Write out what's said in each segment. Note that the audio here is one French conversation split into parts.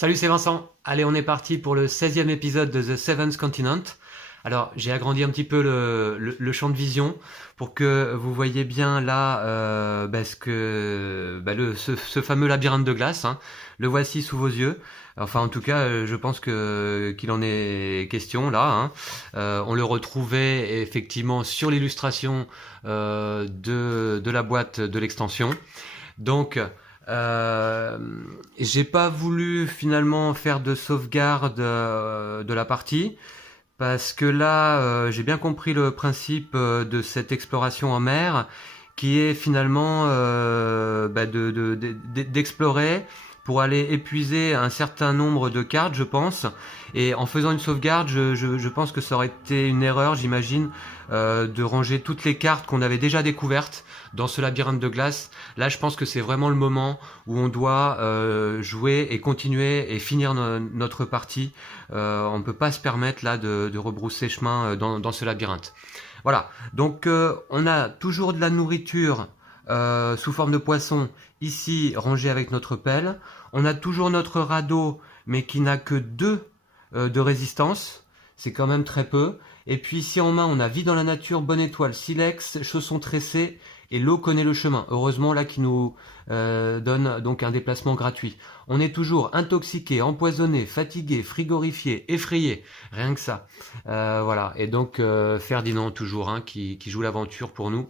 Salut, c'est Vincent. Allez, on est parti pour le 16e épisode de The Seventh Continent. Alors, j'ai agrandi un petit peu le champ de vision pour que vous voyez bien là ce fameux labyrinthe de glace. Hein. Le voici sous vos yeux. Enfin, en tout cas, je pense qu'il en est question là. Hein. On le retrouvait effectivement sur l'illustration de la boîte de l'extension. Donc, euh, j'ai pas voulu finalement faire de sauvegarde de la partie parce que là, j'ai bien compris le principe de cette exploration en mer qui est finalement d'explorer pour aller épuiser un certain nombre de cartes, je pense. Et en faisant une sauvegarde, je pense que ça aurait été une erreur, j'imagine, de ranger toutes les cartes qu'on avait déjà découvertes dans ce labyrinthe de glace. Là, je pense que c'est vraiment le moment où on doit jouer et continuer et finir notre partie. On ne peut pas se permettre là de rebrousser chemin dans ce labyrinthe. Voilà, donc on a toujours de la nourriture sous forme de poisson ici rangée avec notre pelle. On a toujours notre radeau mais qui n'a que 2 de résistance. C'est quand même très peu. Et puis ici en main on a vie dans la nature, bonne étoile, silex, chaussons tressés et l'eau connaît le chemin. Heureusement là qui nous donne donc un déplacement gratuit. On est toujours intoxiqué, empoisonné, fatigué, frigorifié, effrayé. Rien que ça. Voilà. Et donc Ferdinand toujours hein, qui joue l'aventure pour nous.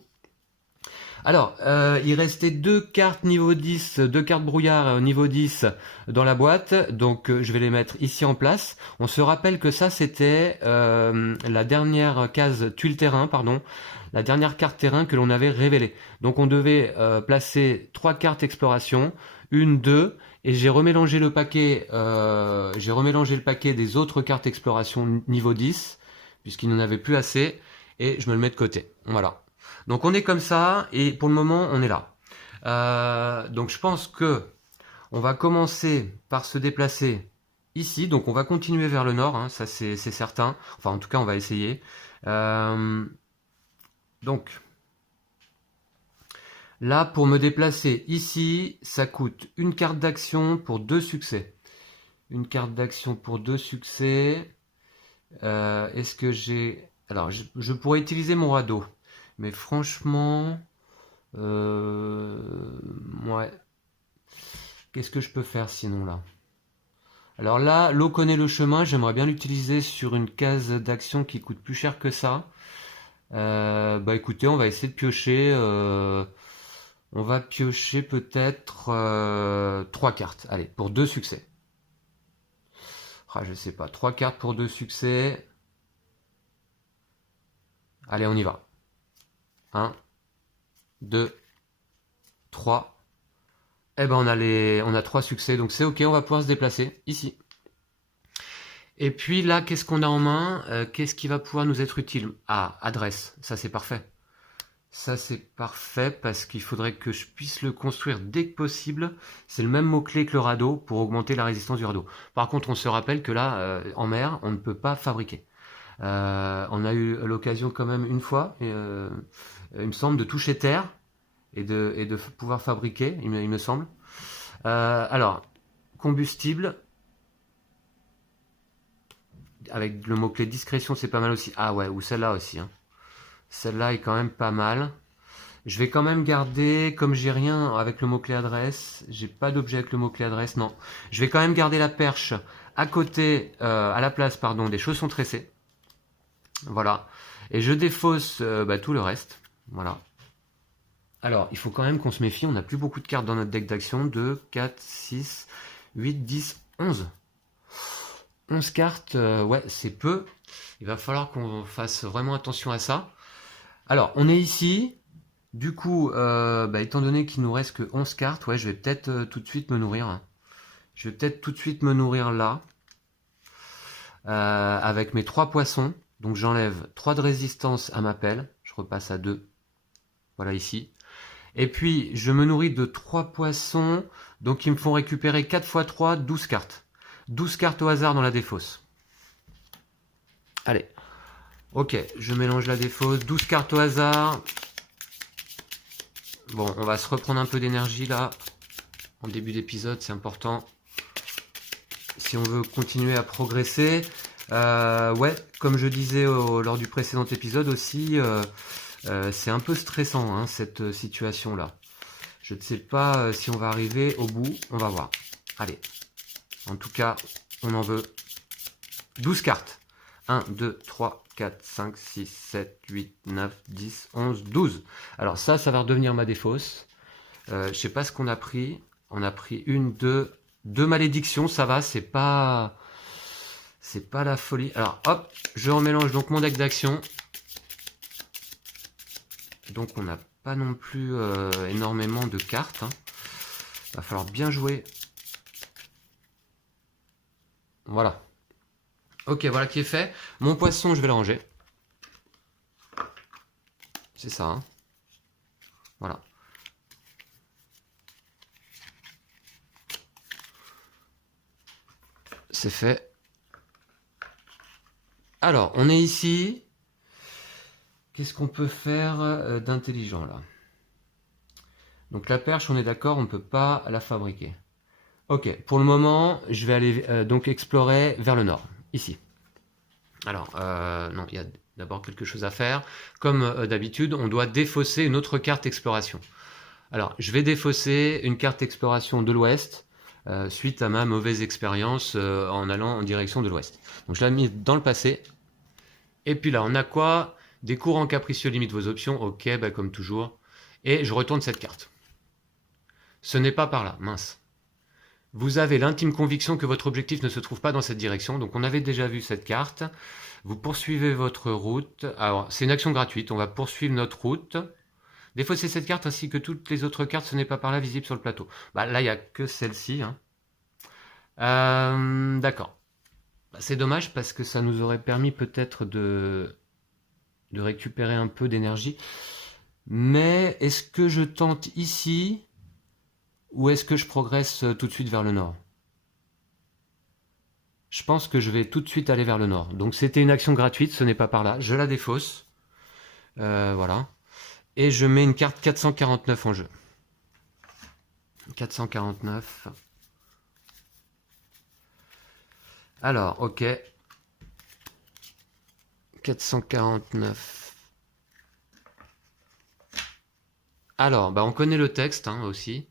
Alors, il restait 2 cartes niveau 10, 2 cartes brouillard niveau 10 dans la boîte, donc je vais les mettre ici en place. On se rappelle que ça c'était la dernière case tuile terrain, pardon, la dernière carte terrain que l'on avait révélée. Donc on devait placer 3 cartes exploration, 1, 2, et j'ai remélangé le paquet des autres cartes exploration niveau 10, puisqu'il n'en avait plus assez, et je me le mets de côté. Voilà. Donc on est comme ça et pour le moment on est là. Donc je pense que on va commencer par se déplacer ici. Donc on va continuer vers le nord, hein, ça c'est certain. Enfin en tout cas on va essayer. Donc là pour me déplacer ici, ça coûte une carte d'action pour 2 succès. Une carte d'action pour 2 succès. Est-ce que j'ai... Alors je pourrais utiliser mon radeau. Mais franchement, ouais. Qu'est-ce que je peux faire sinon là? Alors là, l'eau connaît le chemin. J'aimerais bien l'utiliser sur une case d'action qui coûte plus cher que ça. Bah écoutez, on va essayer de piocher. On va piocher peut-être 3 cartes. Allez, pour 2 succès. Ah, je sais pas. 3 cartes pour 2 succès. Allez, on y va. 1, 2, 3. Eh ben on a 3 succès, donc c'est ok, on va pouvoir se déplacer ici. Et puis là, qu'est-ce qu'on a en main? Qu'est-ce qui va pouvoir nous être utile? Ah, adresse, ça c'est parfait. Ça c'est parfait parce qu'il faudrait que je puisse le construire dès que possible. C'est le même mot-clé que le radeau pour augmenter la résistance du radeau. Par contre, on se rappelle que là, en mer, on ne peut pas fabriquer. On a eu l'occasion quand même une fois, il me semble, de toucher terre et de pouvoir fabriquer, il me semble. Alors, combustible, avec le mot-clé discrétion, c'est pas mal aussi. Ah ouais, ou celle-là aussi. Hein. Celle-là est quand même pas mal. Je vais quand même garder, comme j'ai rien avec le mot-clé adresse, j'ai pas d'objet avec le mot-clé adresse, non. Je vais quand même garder la perche à côté, à la place, pardon, des chaussons tressés. Voilà. Et je défausse tout le reste. Voilà. Alors, il faut quand même qu'on se méfie, on n'a plus beaucoup de cartes dans notre deck d'action. 2, 4, 6, 8, 10, 11. 11 cartes, ouais, c'est peu. Il va falloir qu'on fasse vraiment attention à ça. Alors, on est ici. Du coup, étant donné qu'il nous reste que 11 cartes, ouais, je vais peut-être tout de suite me nourrir. Je vais peut-être tout de suite me nourrir là. Avec mes 3 poissons. Donc j'enlève 3 de résistance à ma pelle. Je repasse à 2. Voilà ici. Et puis, je me nourris de 3 poissons, donc ils me font récupérer 4 x 3, 12 cartes. 12 cartes au hasard dans la défausse. Allez. Ok, je mélange la défausse. 12 cartes au hasard. Bon, on va se reprendre un peu d'énergie là. En début d'épisode, c'est important. si on veut continuer à progresser. Ouais, comme je disais lors du précédent épisode aussi, c'est un peu stressant hein, cette situation-là. Je ne sais pas si on va arriver au bout, on va voir. Allez, en tout cas, on en veut 12 cartes. 1, 2, 3, 4, 5, 6, 7, 8, 9, 10, 11, 12. Alors ça va redevenir ma défausse. Je sais pas ce qu'on a pris. On a pris une, deux malédictions, ça va, c'est pas la folie. Alors hop, je remélange donc mon deck d'action. Donc on n'a pas non plus énormément de cartes. Hein. Va falloir bien jouer. Voilà. Ok, voilà qui est fait. Mon poisson, je vais le ranger. C'est ça. Hein. Voilà. C'est fait. Alors, on est ici. Qu'est-ce qu'on peut faire d'intelligent là? Donc la perche, on est d'accord, on ne peut pas la fabriquer. Ok, pour le moment, je vais aller donc explorer vers le nord, ici. Alors, non, il y a d'abord quelque chose à faire. Comme d'habitude, on doit défausser une autre carte exploration. Alors, je vais défausser une carte exploration de l'ouest, suite à ma mauvaise expérience en allant en direction de l'ouest. Donc je l'ai mis dans le passé. Et puis là, on a quoi? Des courants capricieux limitent vos options. Ok, bah, comme toujours. Et je retourne cette carte. Ce n'est pas par là, mince. Vous avez l'intime conviction que votre objectif ne se trouve pas dans cette direction. Donc on avait déjà vu cette carte. Vous poursuivez votre route. Alors, c'est une action gratuite. On va poursuivre notre route. Défausser cette carte ainsi que toutes les autres cartes, ce n'est pas par là visible sur le plateau. Bah, là, il n'y a que celle-ci. Hein. D'accord. Bah, c'est dommage parce que ça nous aurait permis peut-être de récupérer un peu d'énergie. Mais est-ce que je tente ici ou est-ce que je progresse tout de suite vers le nord? Je pense que je vais tout de suite aller vers le nord. Donc c'était une action gratuite, ce n'est pas par là. Je la défausse. Voilà. Et je mets une carte 449 en jeu. 449. Alors, ok. 449. Alors, bah on connaît le texte hein, aussi.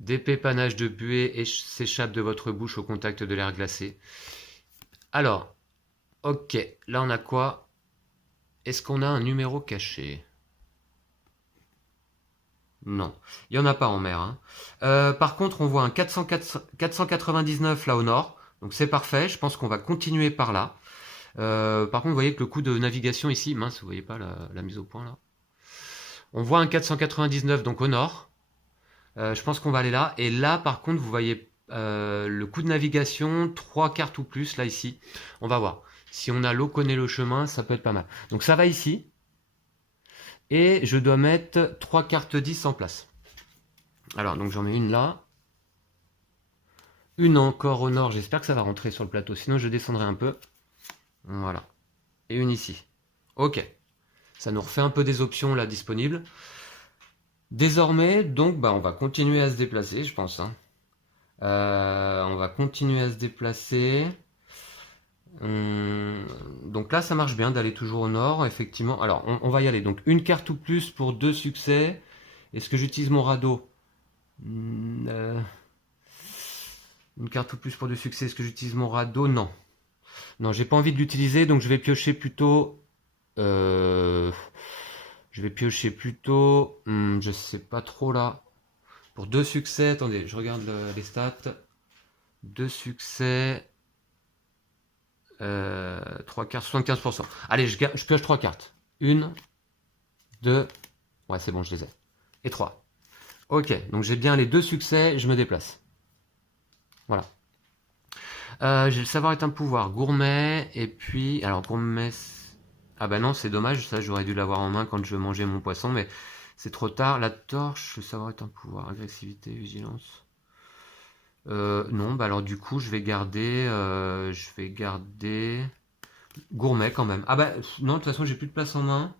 D'épais panaches de buée s'échappent de votre bouche au contact de l'air glacé. Alors, ok. Là, on a quoi? Est-ce qu'on a un numéro caché? Non, il n'y en a pas en mer. Hein. Par contre, on voit un 499 là au nord. Donc c'est parfait, je pense qu'on va continuer par là. Par contre, vous voyez que le coup de navigation ici, mince, vous voyez pas la mise au point là. On voit un 499 donc au nord. Je pense qu'on va aller là. Et là, par contre, vous voyez le coup de navigation, 3 cartes ou plus là ici. On va voir. Si on a l'eau, connaît le chemin, ça peut être pas mal. Donc ça va ici. Et je dois mettre 3 cartes 10 en place. Alors, donc j'en ai une là. Une encore au nord, j'espère que ça va rentrer sur le plateau. Sinon, je descendrai un peu. Voilà. Et une ici. Ok. Ça nous refait un peu des options là disponibles. Désormais, donc, bah, on va continuer à se déplacer, je pense. Hein. On va continuer à se déplacer. Donc là, ça marche bien d'aller toujours au nord, effectivement. Alors, on va y aller. Donc, une carte ou plus pour 2 succès. Est-ce que j'utilise mon radeau? Une carte ou plus pour 2 succès. Est-ce que j'utilise mon radeau? Non. Non, j'ai pas envie de l'utiliser, donc je vais piocher plutôt... je sais pas trop là. Pour 2 succès, attendez, je regarde les stats. 2 succès... 3 cartes, 75%. Allez, je pioche 3 cartes. 1, 2, ouais c'est bon, je les ai. Et 3. Ok, donc j'ai bien les 2 succès, je me déplace. Voilà. J'ai le savoir est un pouvoir. Gourmet, et puis... Alors, gourmet... Ah bah non, c'est dommage, ça j'aurais dû l'avoir en main quand je mangeais mon poisson, mais c'est trop tard. La torche, le savoir est un pouvoir. Agressivité, vigilance... non, bah alors du coup, je vais garder... Gourmet quand même. Ah bah non, de toute façon, j'ai plus de place en main.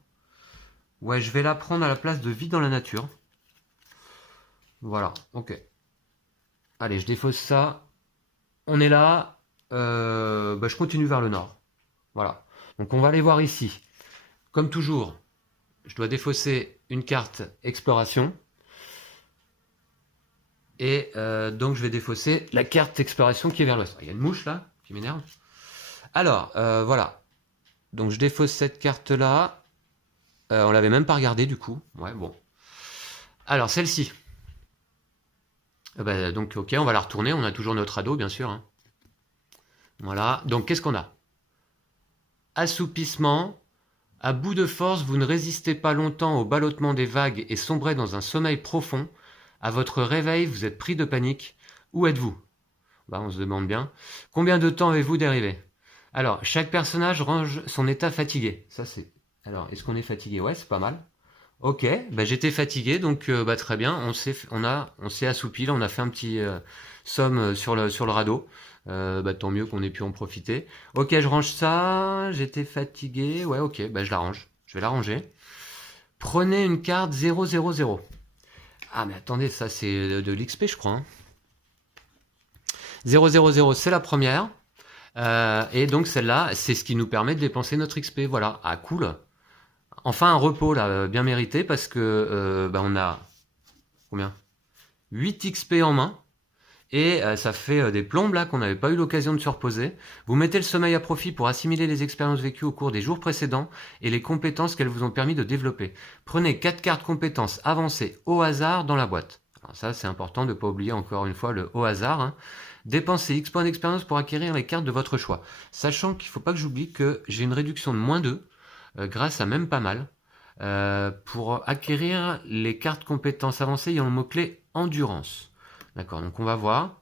Ouais, je vais la prendre à la place de vie dans la nature. Voilà, ok. Allez, je défausse ça. On est là. je continue vers le nord. Voilà. Donc on va aller voir ici. Comme toujours, je dois défausser une carte exploration. Et donc je vais défausser la carte exploration qui est vers l'ouest. Il y a une mouche là qui m'énerve. Alors, voilà. Donc je défausse cette carte là. On l'avait même pas regardée du coup. Ouais, bon. Alors celle-ci. Donc ok, on va la retourner. On a toujours notre ado, bien sûr. Hein. Voilà. Donc qu'est-ce qu'on a? Assoupissement. À bout de force, vous ne résistez pas longtemps au ballottement des vagues et sombrez dans un sommeil profond. À votre réveil, vous êtes pris de panique. Où êtes-vous? Bah, on se demande bien. Combien de temps avez-vous dérivé? Alors, chaque personnage range son état fatigué. Ça, c'est... Alors, est-ce qu'on est fatigué? Ouais, c'est pas mal. Ok, bah, j'étais fatigué, donc très bien. On s'est assoupi, là, on a fait un petit somme sur le radeau. Tant mieux qu'on ait pu en profiter. Ok, je range ça. J'étais fatigué. Ouais, ok, je la range. Je vais la ranger. Prenez une carte 000. Ah, mais attendez, ça c'est de l'XP, je crois. Hein. 000, c'est la première. Et donc celle-là, c'est ce qui nous permet de dépenser notre XP. Voilà, ah cool. Enfin un repos là, bien mérité parce que on a combien 8 XP en main. Et ça fait des plombes là qu'on n'avait pas eu l'occasion de se reposer. Vous mettez le sommeil à profit pour assimiler les expériences vécues au cours des jours précédents et les compétences qu'elles vous ont permis de développer. Prenez 4 cartes compétences avancées au hasard dans la boîte. Alors ça c'est important de ne pas oublier encore une fois le au hasard. Hein. Dépensez X points d'expérience pour acquérir les cartes de votre choix. Sachant qu'il ne faut pas que j'oublie que j'ai une réduction de -2, grâce à même pas mal, pour acquérir les cartes compétences avancées ayant le mot-clé endurance. D'accord, donc on va voir.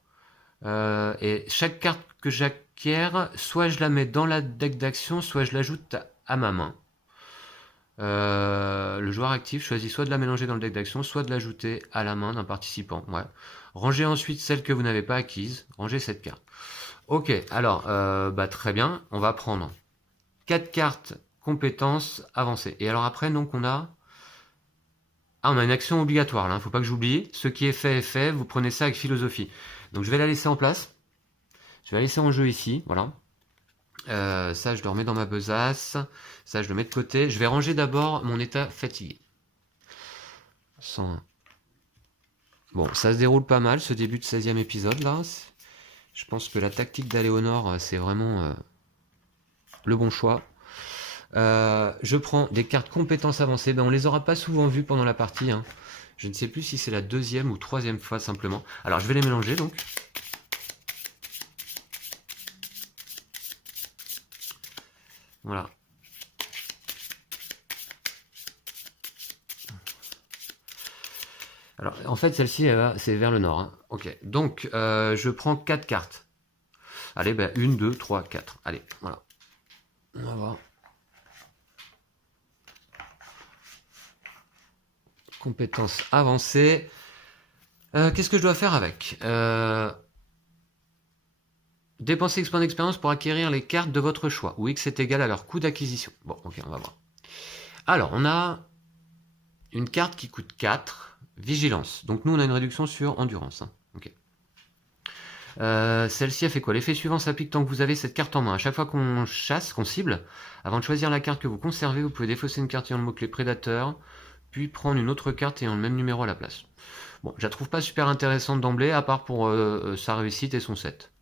Et chaque carte que j'acquiers, soit je la mets dans la deck d'action, soit je l'ajoute à ma main. Le joueur actif choisit soit de la mélanger dans le deck d'action, soit de l'ajouter à la main d'un participant. Ouais. Rangez ensuite celle que vous n'avez pas acquise. Rangez cette carte. Ok, alors, très bien. On va prendre 4 cartes compétences avancées. Et alors après, donc on a... Ah, on a une action obligatoire là, faut pas que j'oublie. Ce qui est fait est fait, vous prenez ça avec philosophie. Donc je vais la laisser en place. Je vais la laisser en jeu ici, voilà. Ça, je le remets dans ma besace. Ça, je le mets de côté. Je vais ranger d'abord mon état fatigué. 101. Bon, ça se déroule pas mal, ce début de 16e épisode, là. Je pense que la tactique d'aller au nord, c'est vraiment le bon choix. Je prends des cartes compétences avancées. On les aura pas souvent vues pendant la partie. Hein. Je ne sais plus si c'est la 2e ou 3e fois, simplement. Alors, je vais les mélanger, donc. Voilà. Alors, en fait, celle-ci, c'est vers le nord. Hein. Ok. Donc, je prends 4 cartes. Allez, 1, 2, 3, 4. Allez, voilà. On va voir. Compétences avancées. Qu'est-ce que je dois faire avec Dépenser X points d'expérience pour acquérir les cartes de votre choix, où X est égal à leur coût d'acquisition. Bon, ok, on va voir. Alors, on a une carte qui coûte 4. Vigilance. Donc nous, on a une réduction sur endurance. Hein. Okay. Celle-ci a fait quoi? L'effet suivant s'applique tant que vous avez cette carte en main. À chaque fois qu'on chasse, qu'on cible, avant de choisir la carte que vous conservez, vous pouvez défausser une carte ayant le mot-clé prédateur, puis prendre une autre carte ayant le même numéro à la place. Bon, je la trouve pas super intéressante d'emblée, à part pour sa réussite et son set.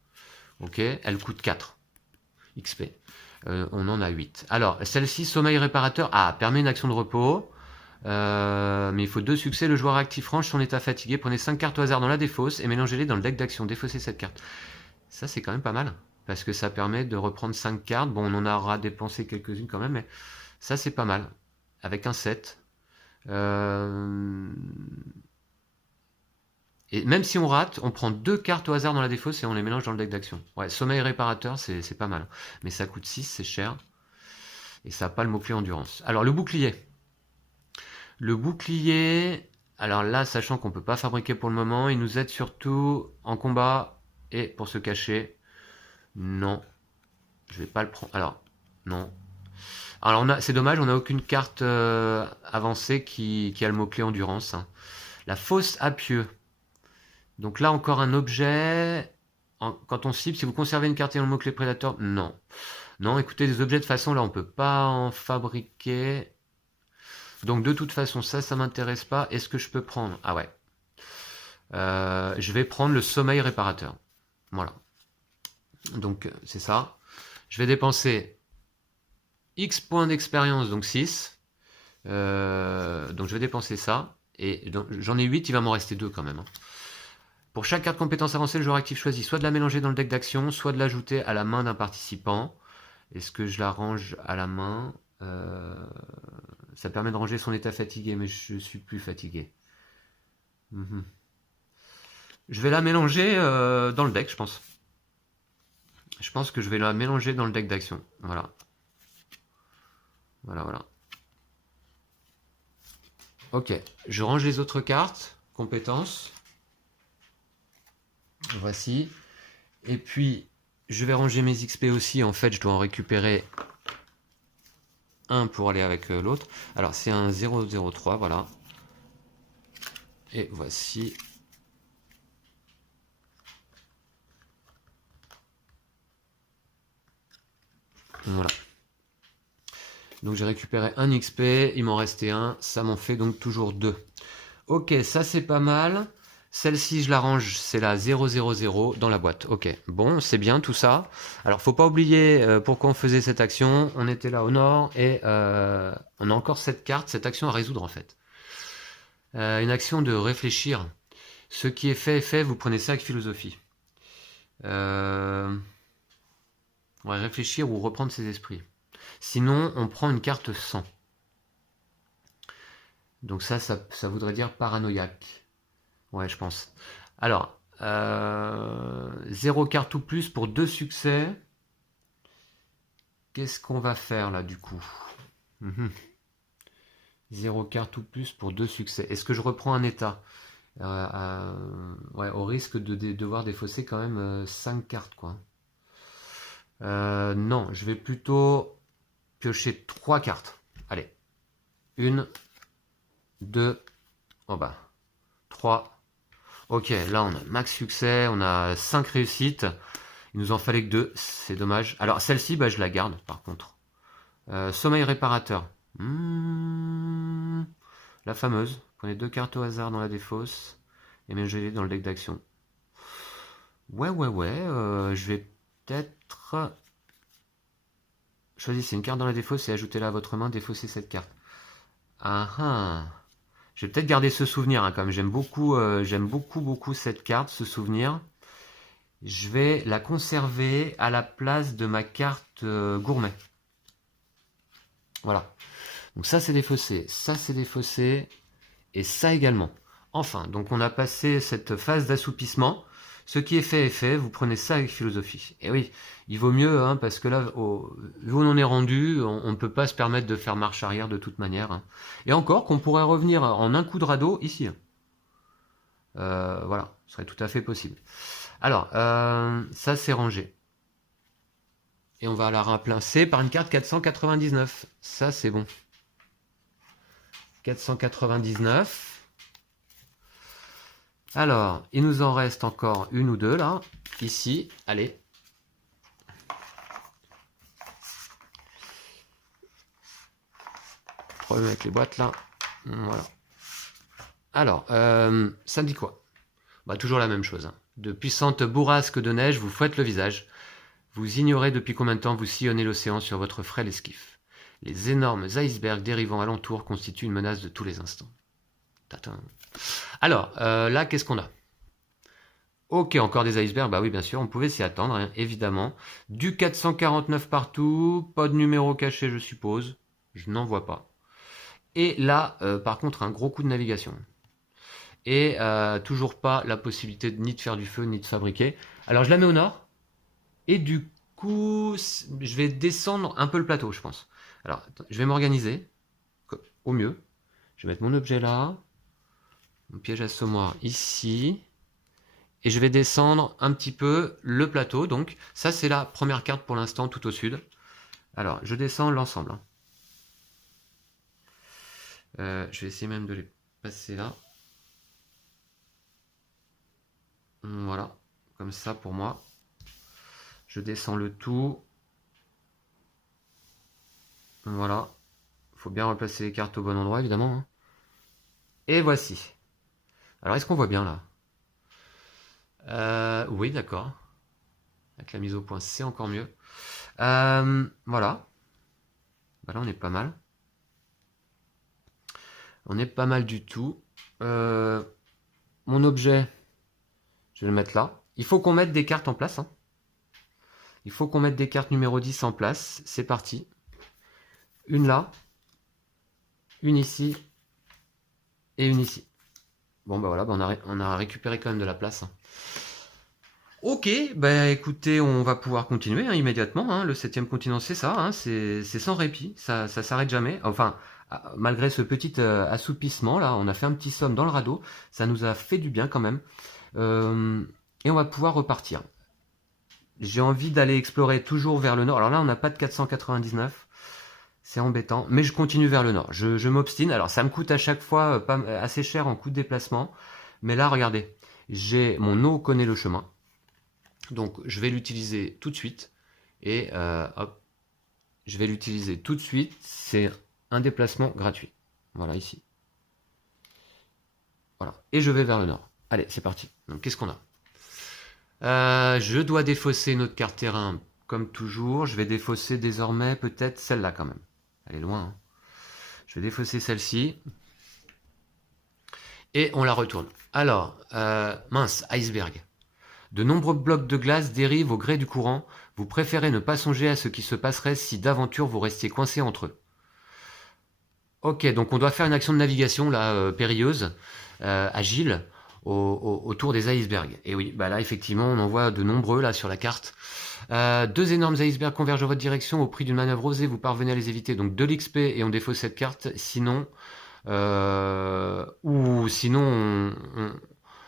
Ok, elle coûte 4 XP. On en a 8. Alors, celle-ci, sommeil réparateur, permet une action de repos. Mais il faut 2 succès. Le joueur actif range son état fatigué. Prenez 5 cartes au hasard dans la défausse et mélangez-les dans le deck d'action. Défaussez cette carte. Ça, c'est quand même pas mal. Parce que ça permet de reprendre 5 cartes. Bon, on en aura dépensé quelques-unes quand même. Mais ça, c'est pas mal. Avec un 7. Et même si on rate, on prend 2 cartes au hasard dans la défausse et on les mélange dans le deck d'action. Ouais, sommeil réparateur, c'est pas mal. Mais ça coûte 6, c'est cher. Et ça n'a pas le mot-clé endurance. Alors, le bouclier. Le bouclier, alors là, sachant qu'on ne peut pas fabriquer pour le moment, il nous aide surtout en combat et pour se cacher. Non, je vais pas le prendre. Alors, non. Alors, c'est dommage, on n'a aucune carte avancée qui a le mot-clé endurance. Hein. La fosse à pieux. Donc là, encore un objet. quand on cible, si vous conservez une carte et un mot-clé prédateur, non. Non, écoutez, des objets de façon, là, on peut pas en fabriquer. Donc, de toute façon, ça m'intéresse pas. Est-ce que je peux prendre? Ah ouais. Je vais prendre le sommeil réparateur. Voilà. Donc, c'est ça. Je vais dépenser X points d'expérience, donc 6. Donc, je vais dépenser ça. Et j'en ai 8, il va m'en rester 2 quand même. Hein. Pour chaque carte compétence avancée, le joueur actif choisit soit de la mélanger dans le deck d'action, soit de l'ajouter à la main d'un participant. Est-ce que je la range à la main? Ça permet de ranger son état fatigué, mais je suis plus fatigué. Je vais la mélanger dans le deck, je pense. Je pense que je vais la mélanger dans le deck d'action. Voilà. Voilà. Ok, je range les autres cartes. Compétences. Voici. Et puis, je vais ranger mes XP aussi. En fait, je dois en récupérer un pour aller avec l'autre. Alors, c'est un 003, voilà. Et voici. Voilà. Donc, j'ai récupéré un XP. Il m'en restait un. Ça m'en fait donc toujours 2. Ok, ça c'est pas mal. Celle-ci, je la range, c'est la 000 dans la boîte. Ok, bon, c'est bien tout ça. Alors, faut pas oublier pourquoi on faisait cette action. On était là au nord et on a encore cette carte, cette action à résoudre en fait. Une action de réfléchir. Ce qui est fait est fait, vous prenez ça avec philosophie. Ouais, réfléchir ou reprendre ses esprits. Sinon, on prend une carte 100. Donc ça voudrait dire paranoïaque. Ouais, je pense. Alors, 0 carte ou plus pour 2 succès. Qu'est-ce qu'on va faire là du coup? 0 carte ou plus pour 2 succès. Est-ce que je reprends un état? Ouais, au risque de devoir défausser quand même 5 cartes quoi. Non, je vais plutôt piocher 3 cartes. Allez. 1, 2, oh bah, 3. Ok, là on a max succès, on a 5 réussites. Il nous en fallait que 2, c'est dommage. Alors celle-ci, bah, je la garde par contre. Sommeil réparateur. La fameuse. Prenez 2 cartes au hasard dans la défausse et mélangez-les dans le deck d'action. Ouais. Je vais peut-être... Choisissez une carte dans la défausse et ajoutez-la à votre main, défaussez cette carte. Je vais peut-être garder ce souvenir, hein, comme j'aime beaucoup cette carte, ce souvenir. Je vais la conserver à la place de ma carte gourmet. Voilà. Donc ça c'est défaussé, ça c'est défaussé, et ça également. Enfin, donc on a passé cette phase d'assoupissement. Ce qui est fait, vous prenez ça avec philosophie. Et oui, il vaut mieux, hein, parce que là, vu où on en est rendu, on ne peut pas se permettre de faire marche arrière de toute manière. Hein. Et encore qu'on pourrait revenir en un coup de radeau ici. Voilà, ce serait tout à fait possible. Alors, ça c'est rangé. Et on va la remplacer par une carte 499. Ça c'est bon. 499. Alors, il nous en reste encore une ou deux là. Ici, allez. Problème avec les boîtes là. Voilà. Alors, ça me dit quoi? Bah, toujours la même chose. Hein. De puissantes bourrasques de neige vous fouettent le visage. Vous ignorez depuis combien de temps vous sillonnez l'océan sur votre frêle esquif. Les énormes icebergs dérivant alentour constituent une menace de tous les instants. Tatin. Alors, là, qu'est-ce qu'on a? Ok, encore des icebergs, bah oui, bien sûr, on pouvait s'y attendre, hein, évidemment. Du 449 partout, pas de numéro caché, je suppose. Je n'en vois pas. Et là, par contre, un gros coup de navigation. Et toujours pas la possibilité ni de faire du feu, ni de fabriquer. Alors, je la mets au nord. Et du coup, je vais descendre un peu le plateau, je pense. Alors, je vais m'organiser au mieux. Je vais mettre mon objet là. Mon piège assommoir ici. Et je vais descendre un petit peu le plateau. Donc, ça, c'est la première carte pour l'instant, tout au sud. Alors, je descends l'ensemble. Hein. Je vais essayer même de les passer là. Voilà. Comme ça, pour moi. Je descends le tout. Voilà. Faut bien replacer les cartes au bon endroit, évidemment. Hein. Et voici. Alors, est-ce qu'on voit bien, là? Oui, d'accord. Avec la mise au point, c'est encore mieux. Voilà. Bah là, on est pas mal. On est pas mal du tout. Mon objet, je vais le mettre là. Il faut qu'on mette des cartes en place. Hein. Il faut qu'on mette des cartes numéro 10 en place. C'est parti. Une là. Une ici. Et une ici. Bon, bah voilà, bah on a récupéré quand même de la place. Hein. Ok, bah écoutez, on va pouvoir continuer hein, immédiatement. Hein. Le 7e continent, c'est ça. Hein. C'est sans répit. Ça s'arrête jamais. Enfin, malgré ce petit assoupissement, là, on a fait un petit somme dans le radeau. Ça nous a fait du bien quand même. Et on va pouvoir repartir. J'ai envie d'aller explorer toujours vers le nord. Alors là, on n'a pas de 499. C'est embêtant. Mais je continue vers le nord. Je m'obstine. Alors ça me coûte à chaque fois assez cher en coût de déplacement. Mais là, regardez. Mon eau connaît le chemin. Donc je vais l'utiliser tout de suite. Et hop. Je vais l'utiliser tout de suite. C'est un déplacement gratuit. Voilà, ici. Voilà. Et je vais vers le nord. Allez, c'est parti. Donc qu'est-ce qu'on a? Je dois défausser notre carte terrain comme toujours. Je vais défausser désormais peut-être celle-là quand même. Elle est loin. Hein. Je vais défausser celle-ci. Et on la retourne. Alors, mince, iceberg. De nombreux blocs de glace dérivent au gré du courant. Vous préférez ne pas songer à ce qui se passerait si d'aventure vous restiez coincé entre eux. Ok, donc on doit faire une action de navigation là, périlleuse, agile, autour des icebergs. Et oui, bah là effectivement on en voit de nombreux là sur la carte. 2 énormes icebergs convergent en votre direction au prix d'une manœuvre osée, vous parvenez à les éviter. Donc de l'XP et on défausse cette carte, sinon... ou sinon...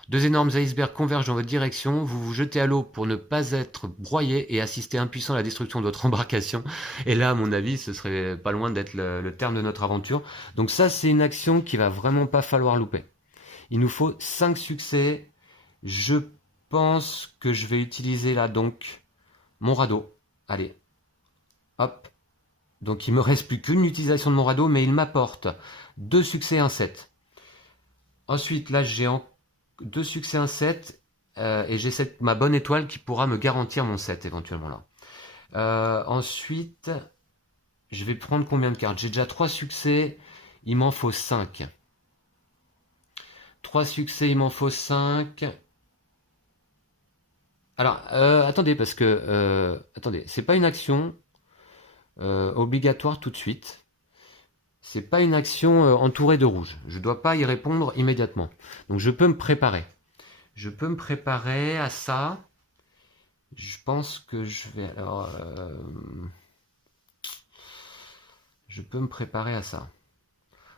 2 énormes icebergs convergent dans votre direction, vous vous jetez à l'eau pour ne pas être broyé et assister impuissant à la destruction de votre embarcation. Et là, à mon avis, ce serait pas loin d'être le terme de notre aventure. Donc ça, c'est une action qu'il va vraiment pas falloir louper. Il nous faut 5 succès. Je pense que je vais utiliser là donc mon radeau. Allez, hop. Donc il me reste plus qu'une utilisation de mon radeau, mais il m'apporte 2 succès, un 7. Ensuite, là, j'ai 2 succès, un 7. Et j'ai ma bonne étoile qui pourra me garantir mon 7 éventuellement là. Ensuite, je vais prendre combien de cartes? J'ai déjà 3 succès, il m'en faut 5. 3 succès, il m'en faut 5. Alors, attendez, parce que... attendez, c'est pas une action obligatoire tout de suite. C'est pas une action entourée de rouge. Je dois pas y répondre immédiatement. Donc je peux me préparer. Je peux me préparer à ça. Je pense que je vais... Alors... je peux me préparer à ça.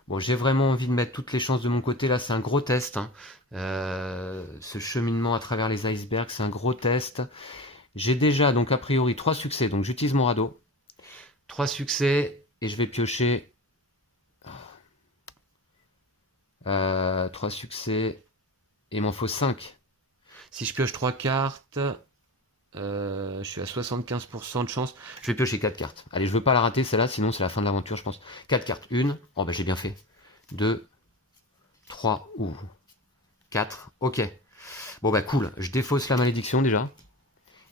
Bon, j'ai vraiment envie de mettre toutes les chances de mon côté. Là, c'est un gros test. Hein. Ce cheminement à travers les icebergs, c'est un gros test. J'ai déjà, donc a priori, 3 succès. Donc j'utilise mon radeau. 3 succès et je vais piocher... 3 succès et il m'en faut 5. Si je pioche 3 cartes, je suis à 75% de chance. Je vais piocher 4 cartes. Allez, je veux pas la rater celle-là, sinon c'est la fin de l'aventure, je pense. 4 cartes. 1. Oh, bah j'ai bien fait. 2, 3, ou 4. Ok. Bon, bah cool. Je défausse la malédiction déjà.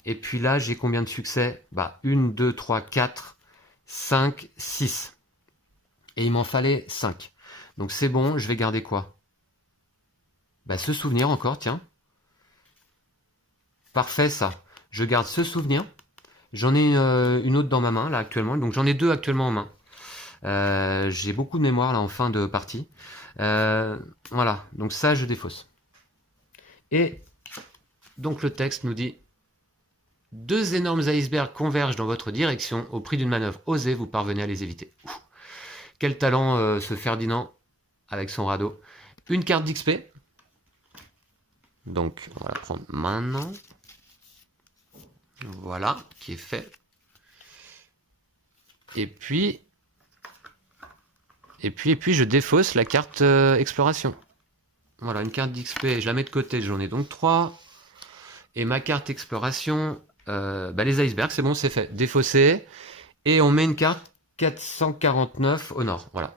Et puis là, j'ai combien de succès? Bah, 1, 2, 3, 4, 5, 6. Et il m'en fallait 5. Donc c'est bon, je vais garder quoi? Bah ce souvenir encore, tiens. Parfait ça. Je garde ce souvenir. J'en ai une autre dans ma main là actuellement. Donc j'en ai 2 actuellement en main. J'ai beaucoup de mémoire là en fin de partie. Voilà, donc ça je défausse. Et donc le texte nous dit: 2 énormes icebergs convergent dans votre direction. Au prix d'une manœuvre osée, vous parvenez à les éviter. Ouh. Quel talent ce Ferdinand avec son radeau. Une carte d'XP. Donc on va la prendre maintenant. Voilà, qui est fait. Et puis je défausse la carte exploration. Voilà, une carte d'XP, je la mets de côté, j'en ai donc 3. Et ma carte exploration, les icebergs, c'est bon, c'est fait. Défaussé. Et on met une carte 449 au nord. Voilà.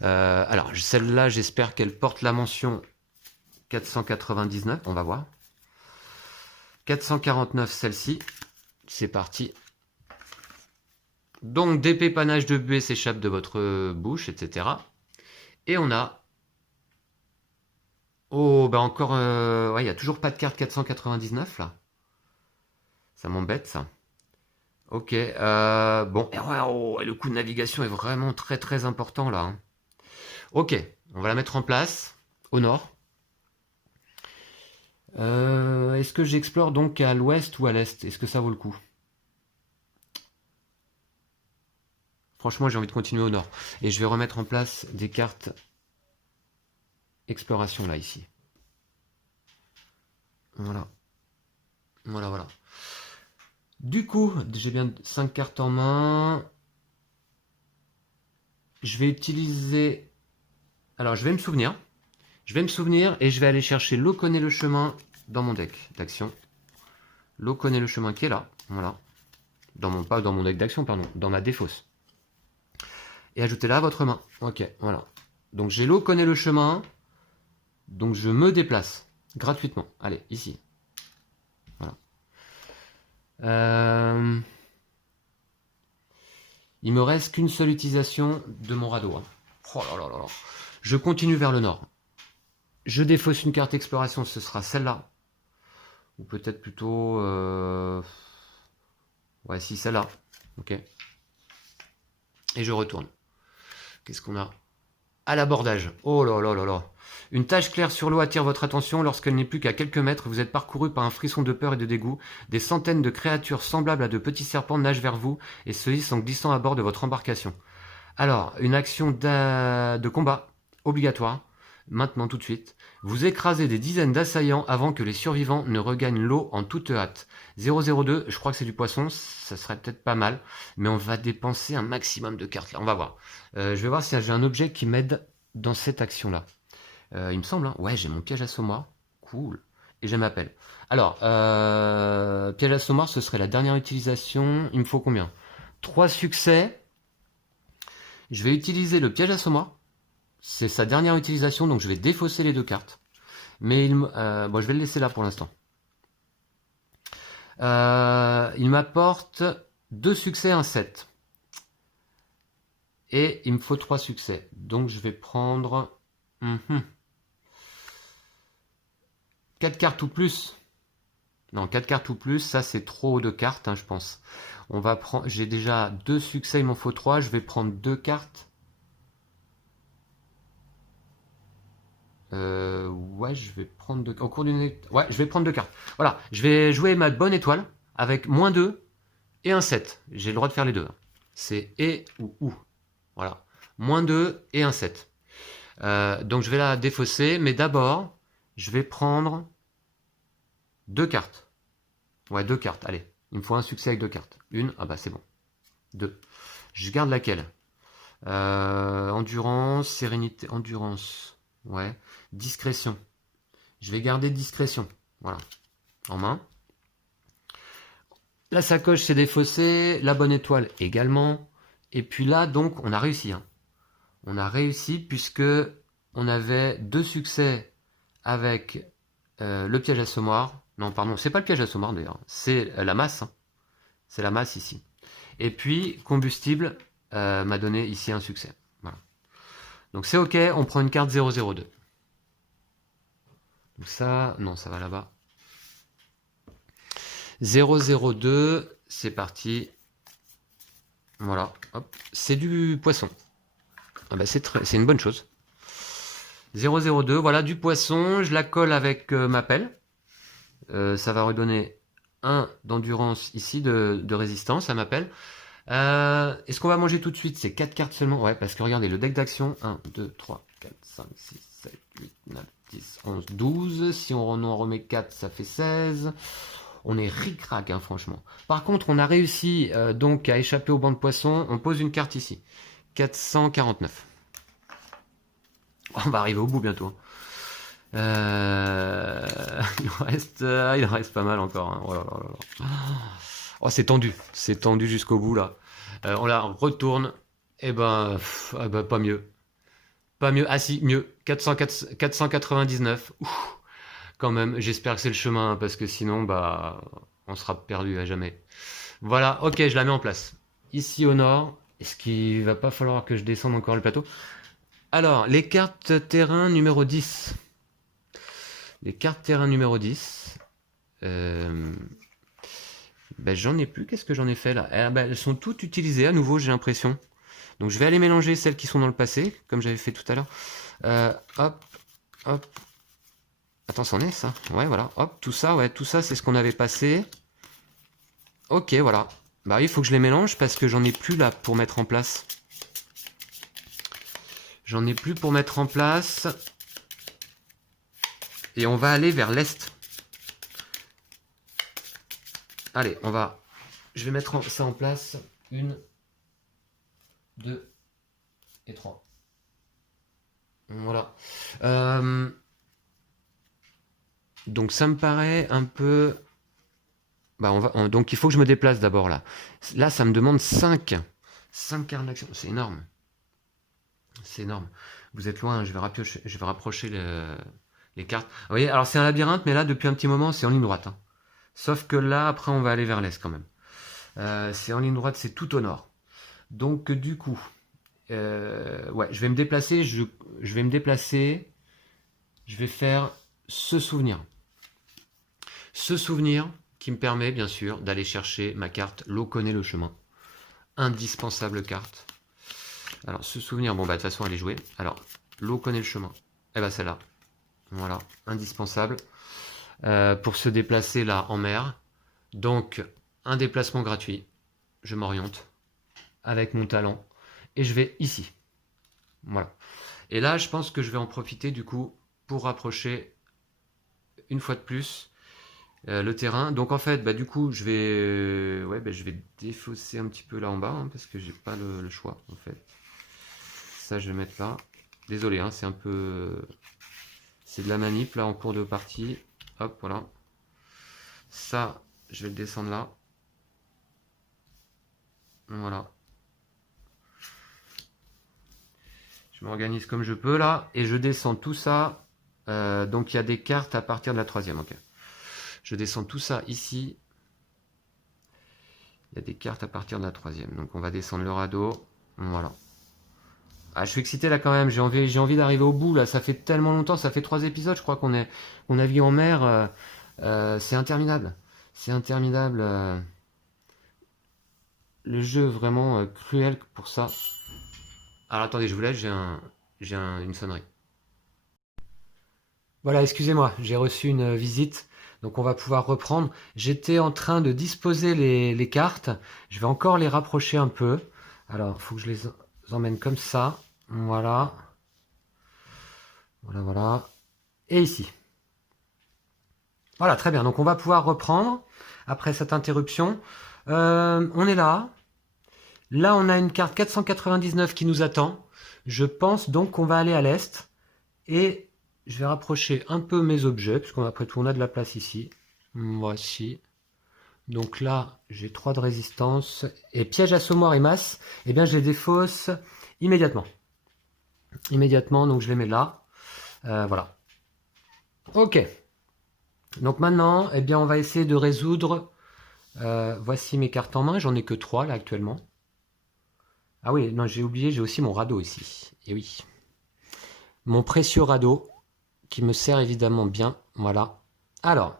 Alors, celle-là, j'espère qu'elle porte la mention 499. On va voir. 449, celle-ci. C'est parti. Donc, des pépanages de buée s'échappent de votre bouche, etc. Et on a... Oh, bah encore... ouais, il n'y a toujours pas de carte 499, là. Ça m'embête, ça. Ok, bon, le coût de navigation est vraiment très très important là. Hein. Ok, on va la mettre en place, au nord. Est-ce que j'explore donc à l'ouest ou à l'est? Est-ce que ça vaut le coup? Franchement, j'ai envie de continuer au nord. Et je vais remettre en place des cartes exploration là, ici. Voilà. Voilà, voilà. Du coup, j'ai bien 5 cartes en main. Je vais utiliser... Alors, je vais me souvenir. Je vais me souvenir et je vais aller chercher l'eau connaît le chemin dans mon deck d'action. L'eau connaît le chemin qui est là. Voilà. Pas dans mon deck d'action, pardon. Dans ma défausse. Et ajoutez-la à votre main. Ok, voilà. Donc, j'ai l'eau connaît le chemin. Donc, je me déplace gratuitement. Allez, ici. Voilà. Il me reste qu'une seule utilisation de mon radeau. Hein. Oh là là là là. Je continue vers le nord. Je défausse une carte exploration, ce sera celle-là. Ou peut-être plutôt... Ouais, si, celle-là. Ok. Et je retourne. Qu'est-ce qu'on a? À l'abordage. Oh là là là là. Une tache claire sur l'eau attire votre attention. Lorsqu'elle n'est plus qu'à quelques mètres, vous êtes parcouru par un frisson de peur et de dégoût. Des centaines de créatures semblables à de petits serpents nagent vers vous et se hissent en glissant à bord de votre embarcation. Alors, une action de combat obligatoire. Maintenant, tout de suite. Vous écrasez des dizaines d'assaillants avant que les survivants ne regagnent l'eau en toute hâte. 002, je crois que c'est du poisson, ça serait peut-être pas mal, mais on va dépenser un maximum de cartes là, on va voir. Je vais voir si j'ai un objet qui m'aide dans cette action-là. Il me semble, hein. Ouais, j'ai mon piège assommoir, cool, et j'ai ma pelle. Alors, piège assommoir, ce serait la dernière utilisation, il me faut combien? 3 succès. Je vais utiliser le piège assommoir. C'est sa dernière utilisation, donc je vais défausser les 2 cartes. Mais bon, je vais le laisser là pour l'instant. Il m'apporte 2 succès, un 7. Et il me faut 3 succès. Donc je vais prendre 4 cartes ou plus. Non, 4 cartes ou plus, ça c'est trop de cartes, hein, je pense. On va prendre. J'ai déjà 2 succès, il m'en faut 3. Je vais prendre 2 cartes. Ouais, je vais prendre au cours d'une... Ouais, je vais prendre 2 cartes. Voilà, je vais jouer ma bonne étoile avec -2 et un 7. J'ai le droit de faire les deux. C'est et ou. Voilà, -2 et un 7. Donc je vais la défausser, mais d'abord, je vais prendre 2 cartes. Ouais, 2 cartes, allez. Il me faut un succès avec 2 cartes. Une, ah bah c'est bon. 2. Je garde laquelle? Endurance, sérénité, endurance. Ouais. Discrétion. Je vais garder discrétion. Voilà. En main. La sacoche s'est défaussée. La bonne étoile également. Et puis là, donc, on a réussi. Hein. On a réussi puisque on avait 2 succès avec le piège assommoir. Non, pardon, c'est pas le piège assommoir d'ailleurs. C'est la masse. Hein. C'est la masse ici. Et puis, combustible m'a donné ici un succès. Voilà. Donc c'est ok, on prend une carte 002. Donc ça, non, ça va là-bas. 002, c'est parti. Voilà, hop, c'est du poisson. Ah bah c'est une bonne chose. 002, voilà, du poisson. Je la colle avec ma pelle. Ça va redonner 1 d'endurance ici, de résistance à ma pelle. Est-ce qu'on va manger tout de suite? C'est 4 cartes seulement. Ouais, parce que regardez, le deck d'action, 1, 2, 3, 4, 5, 6, 7, 8, 9, 10, 11, 12. Si on en remet 4, ça fait 16. On est ric-rac, hein, franchement. Par contre, on a réussi donc à échapper au banc de poissons. On pose une carte ici. 449. On va arriver au bout bientôt. Euh, il en reste pas mal encore, hein. Oh là là là là. Oh, c'est tendu jusqu'au bout là. On la retourne, et ben, pas mieux. Pas mieux, ah si, mieux, 499. Ouf, quand même, j'espère que c'est le chemin, hein, parce que sinon, bah, on sera perdu à jamais. Voilà, ok, je la mets en place. Ici au nord, est-ce qu'il va pas falloir que je descende encore le plateau? Alors, les cartes terrain numéro 10. Les cartes terrain numéro 10. Ben, j'en ai plus, qu'est-ce que j'en ai fait là? Elles sont toutes utilisées à nouveau, j'ai l'impression. Donc je vais aller mélanger celles qui sont dans le passé, comme j'avais fait tout à l'heure. Hop, hop. Attends, c'en est ça? Ouais, voilà. Hop, tout ça, ouais, tout ça, c'est ce qu'on avait passé. Ok, voilà. Bah, il faut que je les mélange parce que j'en ai plus là pour mettre en place. J'en ai plus pour mettre en place. Et on va aller vers l'est. Allez, je vais mettre ça en place. 1, 2 et 3. Voilà. Donc ça me paraît un peu... Bah donc il faut que je me déplace d'abord là. Là, ça me demande 5. 5 cartes d'action. C'est énorme. C'est énorme. Vous êtes loin, je vais rapprocher les cartes. Vous voyez, alors c'est un labyrinthe, mais là, depuis un petit moment, c'est en ligne droite, hein. Sauf que là, après, on va aller vers l'est quand même. C'est en ligne droite, c'est tout au nord. Donc, du coup, ouais, je vais me déplacer. Je vais me déplacer. Je vais faire ce souvenir. Ce souvenir qui me permet, bien sûr, d'aller chercher ma carte L'eau connaît le chemin. Indispensable carte. Alors, ce souvenir, bon, bah, de toute façon, elle est jouée. Alors, L'eau connaît le chemin. Eh ben, celle-là. Voilà, indispensable. Pour se déplacer là en mer. Donc, un déplacement gratuit. Je m'oriente avec mon talent et je vais ici. Voilà. Et là, je pense que je vais en profiter du coup pour rapprocher une fois de plus le terrain. Donc en fait, bah, du coup, je vais défausser un petit peu là en bas, hein, parce que j'ai pas le choix en fait. Ça, je vais mettre là. Désolé, hein, c'est un peu... C'est de la manip là en cours de partie. Hop, voilà. Ça, je vais le descendre là. Voilà. Je m'organise comme je peux là. Et je descends tout ça. Donc il y a des cartes à partir de la 3e. Ok. Je descends tout ça ici. Il y a des cartes à partir de la 3e. Donc on va descendre le radeau. Voilà. Ah, je suis excité là quand même. J'ai envie d'arriver au bout là. Ça fait tellement longtemps. Ça fait 3 épisodes, je crois qu'on navigue en mer. C'est interminable. C'est interminable. Le jeu vraiment cruel pour ça. Alors attendez, je vous laisse. J'ai une sonnerie. Voilà, excusez-moi, j'ai reçu une visite, donc on va pouvoir reprendre. J'étais en train de disposer les cartes, je vais encore les rapprocher un peu. Alors, il faut que je les emmène comme ça, voilà. Voilà, voilà. Et ici. Voilà, très bien, donc on va pouvoir reprendre après cette interruption. On est là. Là, on a une carte 499 qui nous attend. Je pense donc qu'on va aller à l'est. Et je vais rapprocher un peu mes objets, puisqu'on après tout on a de la place ici. Voici. Donc là, j'ai 3 de résistance. Et piège, assommoir et masse, eh bien je les défausse immédiatement. Immédiatement, donc je les mets là. Voilà. Ok. Donc maintenant, eh bien on va essayer de résoudre. Voici mes cartes en main. J'en ai que 3 là actuellement. Ah oui, non, j'ai oublié, j'ai aussi mon radeau ici. Et oui. Mon précieux radeau, qui me sert évidemment bien. Voilà. Alors,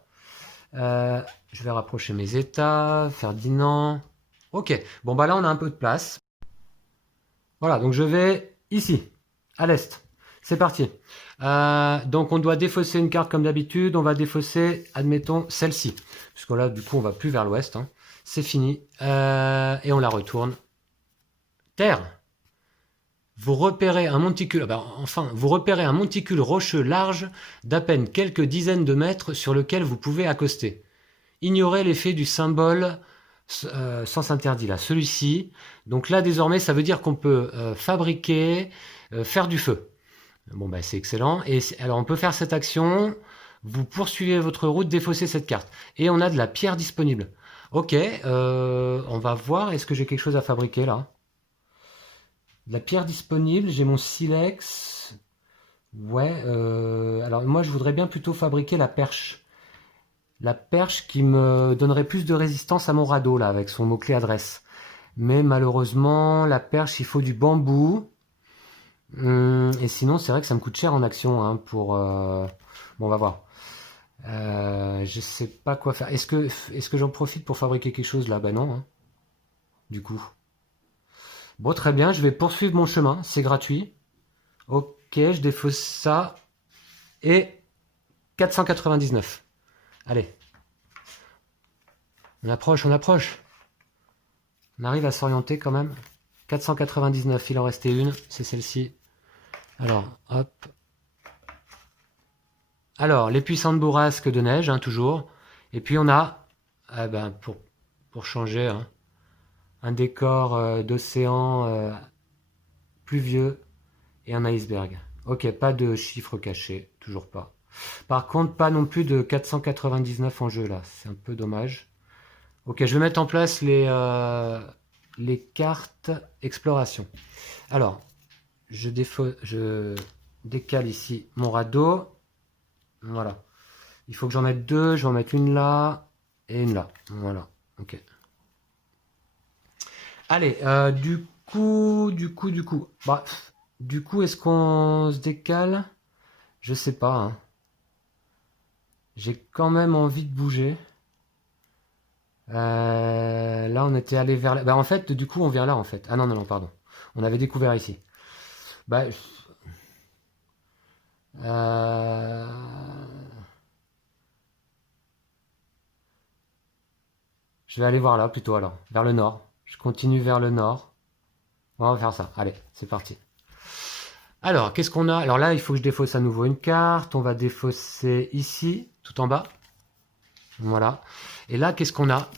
je vais rapprocher mes états. Ferdinand. Ok. Bon, bah là, on a un peu de place. Voilà, donc je vais ici, à l'est. C'est parti. Donc, on doit défausser une carte comme d'habitude. On va défausser, admettons, celle-ci. Parce que là, du coup, on va plus vers l'ouest, hein. C'est fini. Et on la retourne. Terre. Vous repérez un monticule, vous repérez un monticule rocheux large d'à peine quelques dizaines de mètres sur lequel vous pouvez accoster. Ignorez l'effet du symbole sens interdit là, celui-ci. Donc là désormais ça veut dire qu'on peut fabriquer, faire du feu. Bon, bah, c'est excellent. Et alors, on peut faire cette action. Vous poursuivez votre route, défaussez cette carte. Et on a de la pierre disponible. Ok, on va voir. Est-ce que j'ai quelque chose à fabriquer là? De la pierre disponible, j'ai mon silex. Ouais, alors moi je voudrais bien plutôt fabriquer la perche. La perche qui me donnerait plus de résistance à mon radeau là, avec son mot-clé adresse. Mais malheureusement, la perche, il faut du bambou. Et sinon, c'est vrai que ça me coûte cher en action hein, pour... Bon, on va voir. Je sais pas quoi faire. Est-ce que j'en profite pour fabriquer quelque chose là? Bah non, hein, du coup. Bon, très bien, je vais poursuivre mon chemin. C'est gratuit. Ok, je défausse ça. Et 499. Allez. On approche, on approche. On arrive à s'orienter quand même. 499, il en restait une. C'est celle-ci. Alors, hop. Alors, les puissantes bourrasques de neige, hein, toujours. Et puis on a, pour changer, hein, un décor d'océan pluvieux et un iceberg. Ok, pas de chiffres cachés, toujours pas. Par contre, pas non plus de 499 en jeu là, c'est un peu dommage. Ok, je vais mettre en place les cartes exploration. Alors, je décale ici mon radeau. Voilà. Il faut que j'en mette deux. Je vais en mettre une là et une là. Voilà. Ok. Allez, du coup. Bah, du coup, est-ce qu'on se décale? Je sais pas. Hein. J'ai quand même envie de bouger. Là, on était allé vers là. Bah, en fait, du coup, on vient là, en fait. Ah non, non, non, pardon. On avait découvert ici. Bah, je vais aller voir là, plutôt, alors. Vers le nord. Je continue vers le nord. On va faire ça. Allez, c'est parti. Alors, qu'est-ce qu'on a? Alors là, il faut que je défausse à nouveau une carte. On va défausser ici, tout en bas. Voilà. Et là, qu'est-ce qu'on a?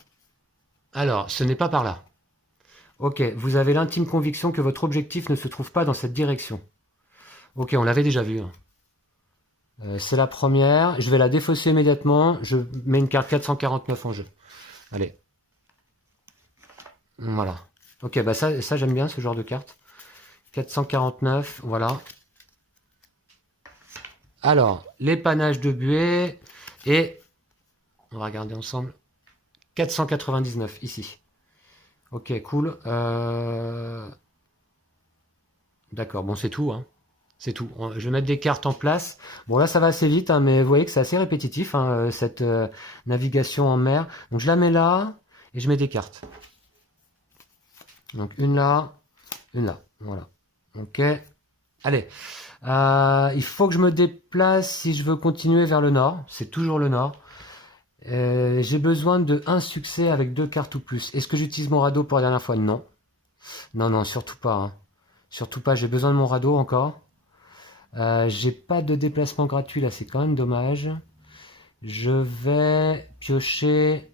Alors, ce n'est pas par là. Ok, vous avez l'intime conviction que votre objectif ne se trouve pas dans cette direction. Ok, on l'avait déjà vu. Hein. C'est la première. Je vais la défausser immédiatement. Je mets une carte 449 en jeu. Allez. Voilà. Ok, bah ça j'aime bien ce genre de carte. 449, voilà. Alors, l'épannage de buée et on va regarder ensemble. 499 ici. Ok, cool. D'accord, bon c'est tout. Hein. C'est tout. Je vais mettre des cartes en place. Bon là ça va assez vite, hein, mais vous voyez que c'est assez répétitif, hein, cette navigation en mer. Donc je la mets là et je mets des cartes. Donc une là. Voilà. Ok. Allez. Il faut que je me déplace si je veux continuer vers le nord. C'est toujours le nord. J'ai besoin de un succès avec 2 cartes ou plus. Est-ce que j'utilise mon radeau pour la dernière fois? Non. Non, non, surtout pas. Hein. Surtout pas. J'ai besoin de mon radeau encore. J'ai pas de déplacement gratuit là. C'est quand même dommage. Je vais piocher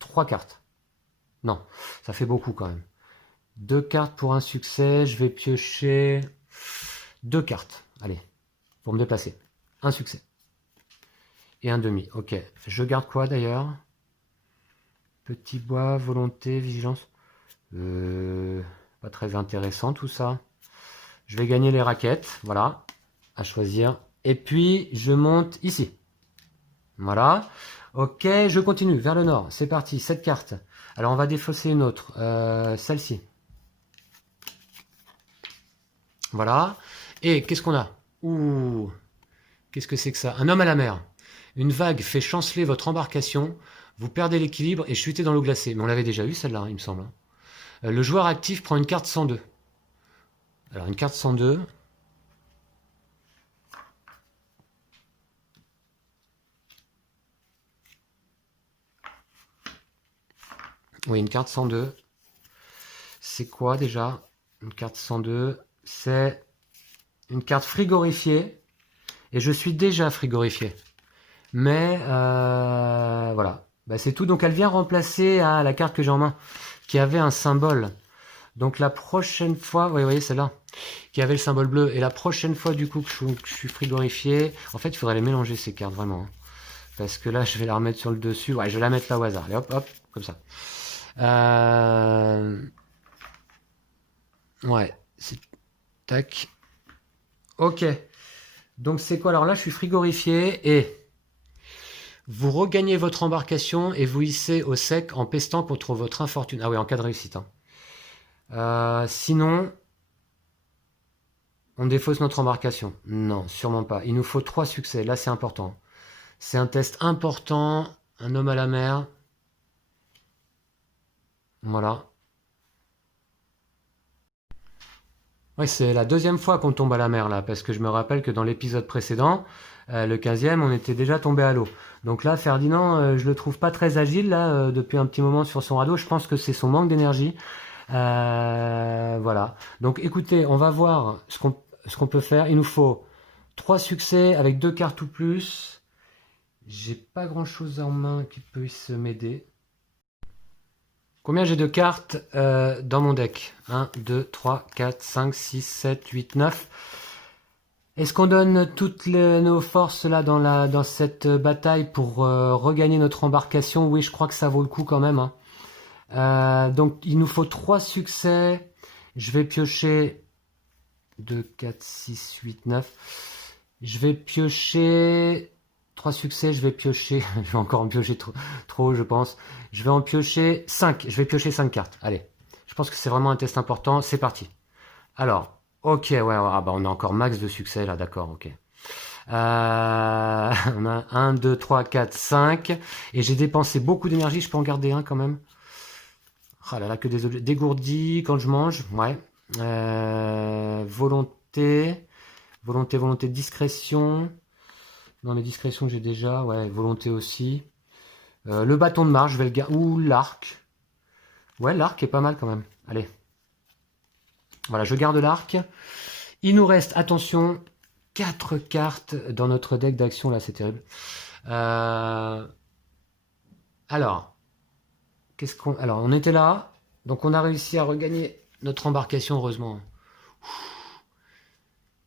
3 cartes. Non, ça fait beaucoup quand même. 2 cartes pour un succès. Je vais piocher 2 cartes. Allez, pour me déplacer. Un succès. Et un demi. Ok. Je garde quoi d'ailleurs? Petit bois, volonté, vigilance. Pas très intéressant tout ça. Je vais gagner les raquettes. Voilà. À choisir. Et puis, je monte ici. Voilà. Ok, je continue vers le nord. C'est parti. Cette carte. Alors, on va défausser une autre. Celle-ci. Voilà. Et qu'est-ce qu'on a? Ouh. Qu'est-ce que c'est que ça? Un homme à la mer. Une vague fait chanceler votre embarcation, vous perdez l'équilibre et chutez dans l'eau glacée. Mais on l'avait déjà eu celle-là, il me semble. Le joueur actif prend une carte 102. Alors une carte 102. Oui, une carte 102. C'est quoi déjà? Une carte 102. C'est une carte frigorifiée. Et je suis déjà frigorifié. Mais voilà, bah, c'est tout. Donc elle vient remplacer la carte que j'ai en main, qui avait un symbole. Donc la prochaine fois, vous voyez celle-là, qui avait le symbole bleu, et la prochaine fois du coup que je suis frigorifié, en fait il faudrait les mélanger ces cartes vraiment. Hein. Parce que là je vais la remettre sur le dessus, ouais je vais la mettre là au hasard, allez hop hop, comme ça. Ouais, c'est... Tac. Ok. Donc c'est quoi? Alors là je suis frigorifié et... Vous regagnez votre embarcation et vous hissez au sec en pestant contre votre infortune. Ah oui, en cas de réussite. Hein. Sinon, on défausse notre embarcation. Non, sûrement pas. Il nous faut 3 succès. Là, c'est important. C'est un test important. Un homme à la mer. Voilà. Oui, c'est la deuxième fois qu'on tombe à la mer, là. Parce que je me rappelle que dans l'épisode précédent, le 15e, on était déjà tombé à l'eau. Donc là, Ferdinand, je le trouve pas très agile, là, depuis un petit moment sur son radeau. Je pense que c'est son manque d'énergie. Voilà. Donc écoutez, on va voir ce qu'on peut faire. Il nous faut 3 succès avec 2 cartes ou plus. J'ai pas grand chose en main qui puisse m'aider. Combien j'ai de cartes dans mon deck? 1, 2, 3, 4, 5, 6, 7, 8, 9. Est-ce qu'on donne toutes nos forces là dans cette bataille pour regagner notre embarcation? Oui, je crois que ça vaut le coup quand même. Hein. Donc il nous faut 3 succès. Je vais piocher 2, 4, 6, 8, 9. Je vais piocher 3 succès. Je vais piocher. Je vais encore en piocher trop, je pense. Je vais en piocher 5. Je vais piocher 5 cartes. Allez. Je pense que c'est vraiment un test important. C'est parti. Alors, ok, ouais, ah bah on a encore max de succès là, d'accord, ok. On a 1, 2, 3, 4, 5. Et j'ai dépensé beaucoup d'énergie. Je peux en garder un quand même. Ah là là, que des objets. Dégourdi quand je mange, ouais. Volonté. Volonté, discrétion. Non, mais discrétion, j'ai déjà. Ouais, volonté aussi. Le bâton de marche, je vais le garder. Ou l'arc. Ouais, l'arc est pas mal quand même. Allez. Voilà, je garde l'arc. Il nous reste, attention, 4 cartes dans notre deck d'action. Là, c'est terrible. Alors, alors, on était là. Donc, on a réussi à regagner notre embarcation, heureusement.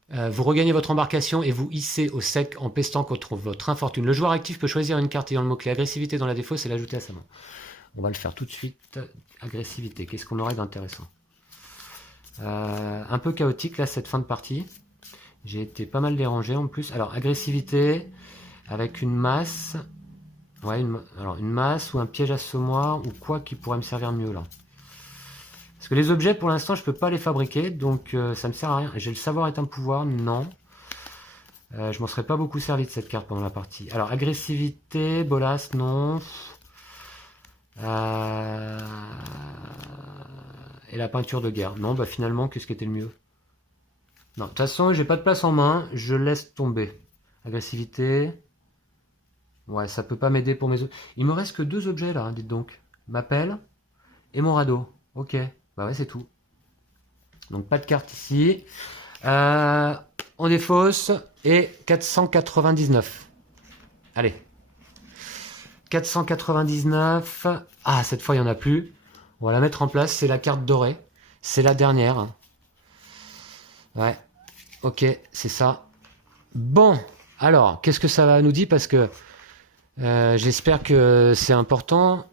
Vous regagnez votre embarcation et vous hissez au sec en pestant contre votre infortune. Le joueur actif peut choisir une carte ayant le mot-clé agressivité dans la défausse et l'ajouter à sa main. On va le faire tout de suite. Agressivité, qu'est-ce qu'on aurait d'intéressant? Un peu chaotique là cette fin de partie. J'ai été pas mal dérangé en plus. Alors agressivité avec une masse. Ouais, alors une masse ou un piège assommoir ou quoi qui pourrait me servir mieux là. Parce que les objets pour l'instant je peux pas les fabriquer donc ça me sert à rien. J'ai le savoir est un pouvoir, non. Je m'en serais pas beaucoup servi de cette carte pendant la partie. Alors agressivité, bolas, non. Et la peinture de guerre. Non, bah finalement, qu'est-ce qui était le mieux? Non, de toute façon, j'ai pas de place en main, je laisse tomber. Agressivité. Ouais, ça peut pas m'aider pour mes autres. Il me reste que 2 objets là, hein, dites donc. Ma pelle et mon radeau. Ok, bah ouais, c'est tout. Donc pas de carte ici. On défausse et 499. Allez. 499. Ah, cette fois, il n'y en a plus. On va la mettre en place. C'est la carte dorée. C'est la dernière. Ouais. Ok, c'est ça. Bon. Alors, qu'est-ce que ça nous dit? Parce que j'espère que c'est important.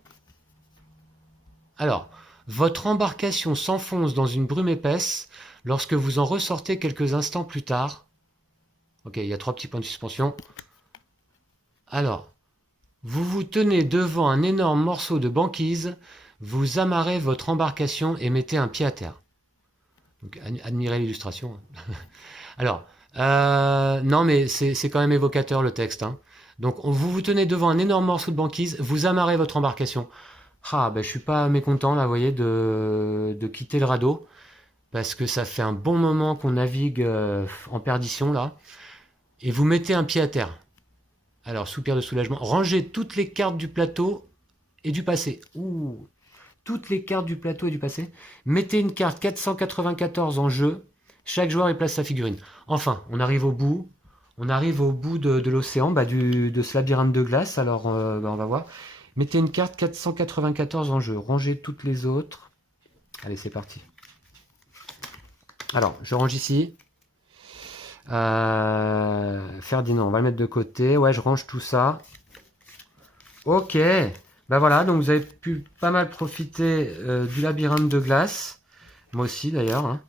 Alors, votre embarcation s'enfonce dans une brume épaisse lorsque vous en ressortez quelques instants plus tard. Ok, il y a 3 petits points de suspension. Alors, vous vous tenez devant un énorme morceau de banquise, vous amarrez votre embarcation et mettez un pied à terre. Donc, admirez l'illustration. Alors, non mais c'est quand même évocateur le texte. Hein. Donc, vous vous tenez devant un énorme morceau de banquise, vous amarrez votre embarcation. Ah, ben je suis pas mécontent là, vous voyez, de quitter le radeau, parce que ça fait un bon moment qu'on navigue en perdition là. Et vous mettez un pied à terre. Alors, soupir de soulagement. Rangez toutes les cartes du plateau et du passé. Ouh, toutes les cartes du plateau et du passé. Mettez une carte 494 en jeu. Chaque joueur y place sa figurine. Enfin, on arrive au bout. On arrive au bout de l'océan, de ce labyrinthe de glace. Alors, on va voir. Mettez une carte 494 en jeu. Rangez toutes les autres. Allez, c'est parti. Alors, je range ici. Ferdinand, on va le mettre de côté. Ouais, je range tout ça. Ok. Bah voilà, donc vous avez pu pas mal profiter du labyrinthe de glace. Moi aussi d'ailleurs. Hein.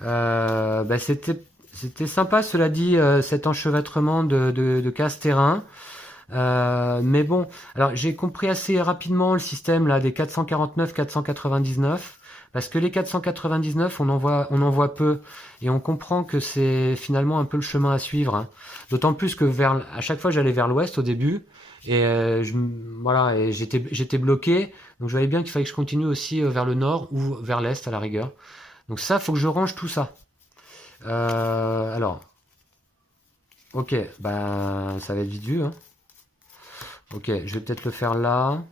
Bah, c'était sympa, cela dit, cet enchevêtrement de casse-terrain. Mais bon, alors j'ai compris assez rapidement le système là des 449, 499, parce que les 499, on en voit peu, et on comprend que c'est finalement un peu le chemin à suivre. Hein. D'autant plus que à chaque fois j'allais vers l'ouest au début, et voilà, et j'étais bloqué, donc je voyais bien qu'il fallait que je continue aussi vers le nord ou vers l'est à la rigueur. Donc ça, faut que je range tout ça. Alors, ok, bah ça va être vite vu. Hein. Ok, je vais peut-être le faire là.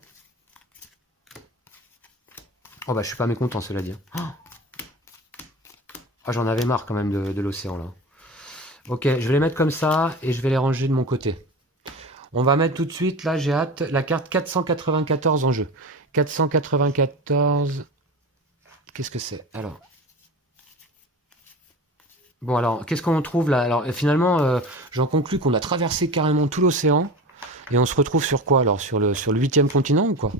Oh bah je suis pas mécontent cela dit. Ah j'en avais marre quand même de l'océan là. Ok, je vais les mettre comme ça et je vais les ranger de mon côté. On va mettre tout de suite, là j'ai hâte, la carte 494 en jeu. 494... Qu'est-ce que c'est? Alors... Bon alors, qu'est-ce qu'on trouve là? Alors finalement, j'en conclus qu'on a traversé carrément tout l'océan. Et on se retrouve sur quoi alors? Sur le 8e continent ou quoi?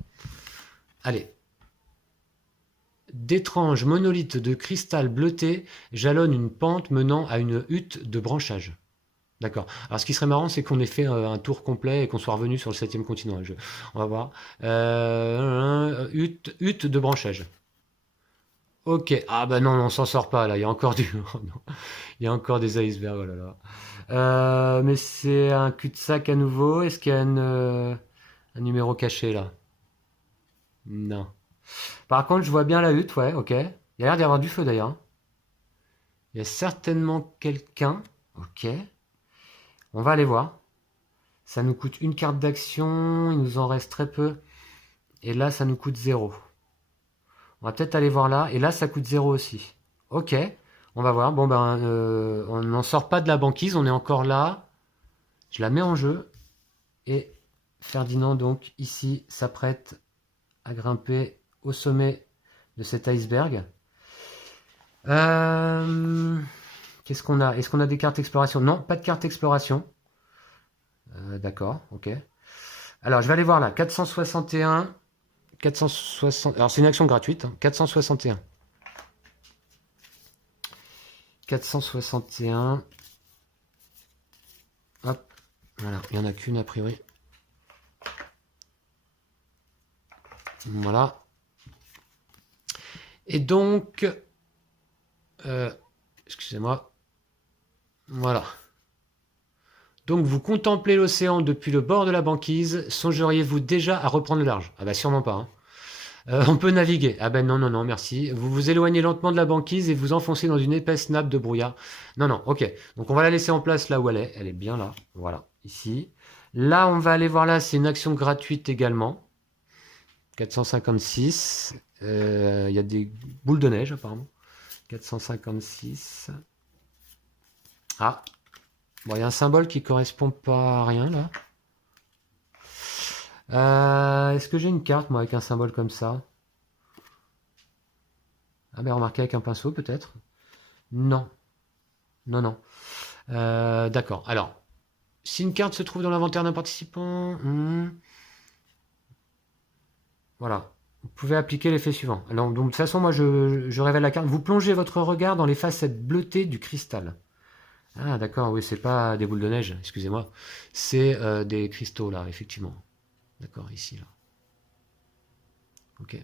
Allez. D'étranges monolithes de cristal bleuté jalonnent une pente menant à une hutte de branchage. D'accord. Alors ce qui serait marrant, c'est qu'on ait fait un tour complet et qu'on soit revenu sur le 7e continent. On va voir. Hutte de branchage. Ok. Ah bah non, on s'en sort pas là. Il y a encore il y a encore des icebergs. Oh là là. Mais c'est un cul-de-sac à nouveau. Est-ce qu'il y a un numéro caché là? Non. Par contre, je vois bien la hutte, ouais, ok. Il y a l'air d'y avoir du feu d'ailleurs. Il y a certainement quelqu'un. Ok. On va aller voir. Ça nous coûte une carte d'action. Il nous en reste très peu. Et là, ça nous coûte 0. On va peut-être aller voir là. Et là, ça coûte 0 aussi. Ok. On va voir. Bon, ben, on n'en sort pas de la banquise. On est encore là. Je la mets en jeu. Et Ferdinand, donc, ici, s'apprête à grimper au sommet de cet iceberg. Qu'est-ce qu'on a? Est-ce qu'on a des cartes exploration? Non, pas de carte exploration. D'accord, ok. Alors, je vais aller voir là. 461. 460. Alors, c'est une action gratuite. Hein, 461. 461. Hop. Voilà. Il n'y en a qu'une a priori. Voilà. Et donc... excusez-moi. Voilà. Donc vous contemplez l'océan depuis le bord de la banquise, songeriez-vous déjà à reprendre le large? Ah bah sûrement pas. Hein. On peut naviguer. Ah ben non, non, non, merci. Vous vous éloignez lentement de la banquise et vous enfoncez dans une épaisse nappe de brouillard. Non, non, ok. Donc on va la laisser en place là où elle est. Elle est bien là. Voilà, ici. Là, on va aller voir là, c'est une action gratuite également. 456. Il y a des boules de neige apparemment. 456. Ah. Bon, il y a un symbole qui correspond pas à rien là. Est-ce que j'ai une carte moi avec un symbole comme ça? Ah ben remarquez avec un pinceau peut-être? Non. Non, non. D'accord. Alors, si une carte se trouve dans l'inventaire d'un participant, voilà. Vous pouvez appliquer l'effet suivant. Alors, donc, de toute façon, moi, je révèle la carte. Vous plongez votre regard dans les facettes bleutées du cristal. Ah, d'accord, oui, c'est pas des boules de neige, excusez-moi. C'est des cristaux, là, effectivement. D'accord, ici, là. Ok.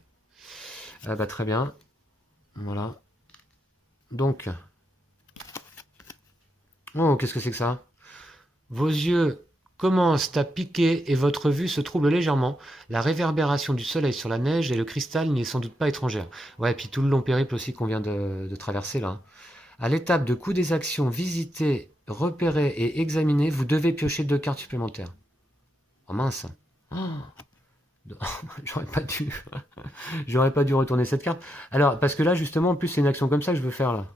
Bah, très bien. Voilà. Donc. Oh, qu'est-ce que c'est que ça? Vos yeux commencent à piquer et votre vue se trouble légèrement. La réverbération du soleil sur la neige et le cristal n'y est sans doute pas étrangère. Ouais, et puis tout le long périple aussi qu'on vient de traverser là. À l'étape de coût des actions, visiter, repérer et examiner, vous devez piocher 2 cartes supplémentaires. Oh mince. Oh, j'aurais pas dû. J'aurais pas dû retourner cette carte. Alors, parce que là, justement, en plus, c'est une action comme ça que je veux faire là.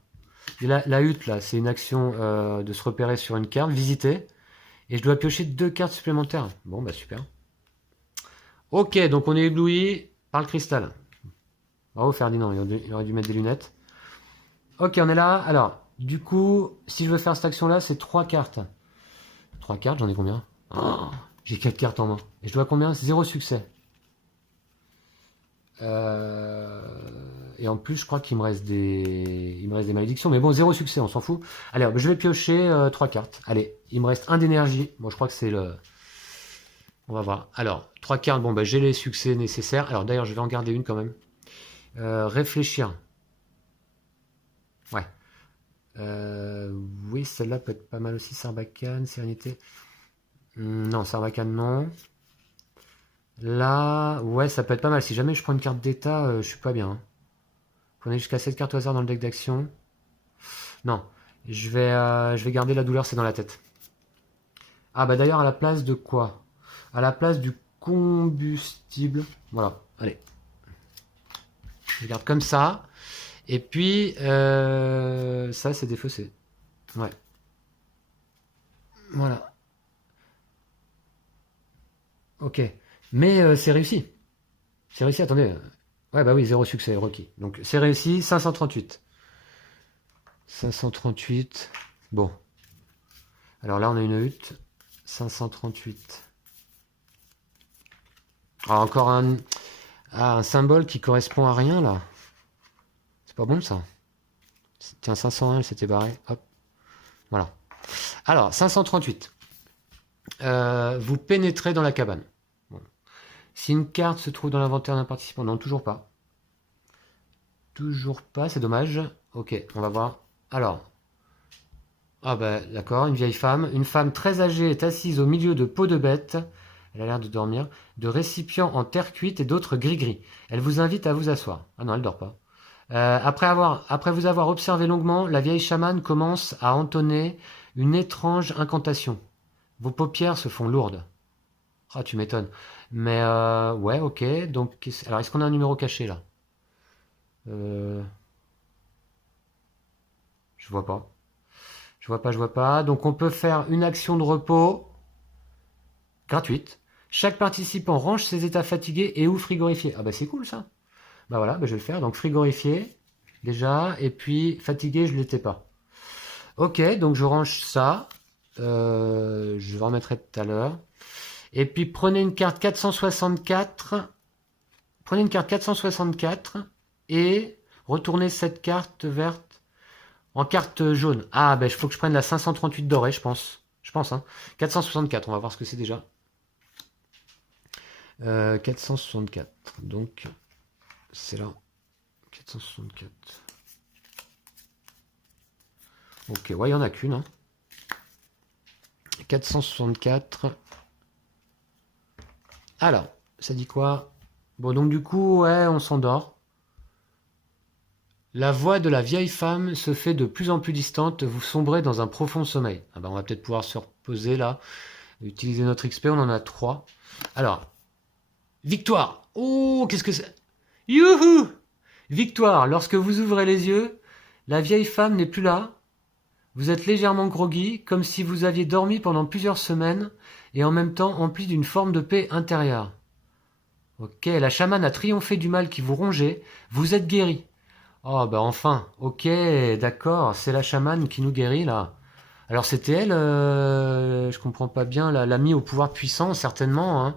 Et la hutte, là, c'est une action de se repérer sur une carte, visiter. Et je dois piocher 2 cartes supplémentaires. Bon, bah super. Ok, donc on est ébloui par le cristal. Bravo Ferdinand, il aurait dû mettre des lunettes. Ok, on est là. Alors, du coup, si je veux faire cette action-là, c'est 3 cartes. 3 cartes, j'en ai combien? Oh, j'ai 4 cartes en main. Et je dois combien? 0 succès. Et en plus, je crois qu'il me reste des malédictions. Mais bon, 0 succès, on s'en fout. Allez, je vais piocher 3 cartes. Allez, il me reste 1 d'énergie. Bon, je crois que c'est le... On va voir. Alors, 3 cartes, bon, bah, j'ai les succès nécessaires. Alors, d'ailleurs, je vais en garder une quand même. Réfléchir. Ouais. Oui, celle-là peut être pas mal aussi. Sarbacane, Sérénité. Non, Sarbacane, non. Là, ouais, ça peut être pas mal. Si jamais je prends une carte d'état, je suis pas bien. Hein. Prenez jusqu'à 7 cartes au hasard dans le deck d'action. Non, je vais garder la douleur, c'est dans la tête. Ah bah d'ailleurs, à la place de quoi? À la place du combustible. Voilà, allez. Je garde comme ça. Et puis, ça, c'est défaussé. Ouais. Voilà. Ok. Mais c'est réussi. C'est réussi, attendez. Ouais, bah oui, 0 succès, requis. Donc, c'est réussi, 538. 538. Bon. Alors là, on a une hutte. 538. Ah, encore un symbole qui correspond à rien, là. C'est pas bon, ça. Tiens, 501, elle s'était barrée. Hop. Voilà. Alors, 538. Vous pénétrez dans la cabane. Bon. Si une carte se trouve dans l'inventaire d'un participant, non, toujours pas. Toujours pas, c'est dommage. Ok, on va voir. Alors. Ah bah d'accord, une vieille femme. Une femme très âgée est assise au milieu de pots de bêtes. Elle a l'air de dormir. De récipients en terre cuite et d'autres gris-gris. Elle vous invite à vous asseoir. Ah non, elle dort pas. Après vous avoir observé longuement, la vieille chamane commence à entonner une étrange incantation. Vos paupières se font lourdes. Ah, tu m'étonnes. Mais ouais, ok. Donc, alors, est-ce qu'on a un numéro caché là? euh, Je vois pas. Je vois pas. Donc, on peut faire une action de repos gratuite. Chaque participant range ses états fatigués et ou frigorifiés. Ah bah c'est cool ça. Bah voilà, bah je vais le faire. Donc frigorifié déjà, et puis fatigué, je l'étais pas. Ok, donc je range ça. Je vous remettrai tout à l'heure. Et puis prenez une carte 464. Prenez une carte 464 et retournez cette carte verte en carte jaune. Ah ben il faut que je prenne la 538 dorée, je pense. Je pense, hein. 464, on va voir ce que c'est déjà. 464. Donc, c'est là. 464. Ok, ouais, il n'y en a qu'une. Hein. 464. Alors, ça dit quoi? Bon, donc du coup, ouais, on s'endort. La voix de la vieille femme se fait de plus en plus distante, vous sombrez dans un profond sommeil. Ah bah, on va peut-être pouvoir se reposer là, utiliser notre XP, on en a 3. Alors, victoire. Oh, qu'est-ce que c'est? Youhou! Victoire. Lorsque vous ouvrez les yeux, la vieille femme n'est plus là. Vous êtes légèrement groggy, comme si vous aviez dormi pendant plusieurs semaines, et en même temps empli d'une forme de paix intérieure. Ok, la chamane a triomphé du mal qui vous rongeait, vous êtes guéri. Oh bah enfin, ok, d'accord, c'est la chamane qui nous guérit là. Alors c'était elle, je comprends pas bien, l'a mis au pouvoir puissant, certainement.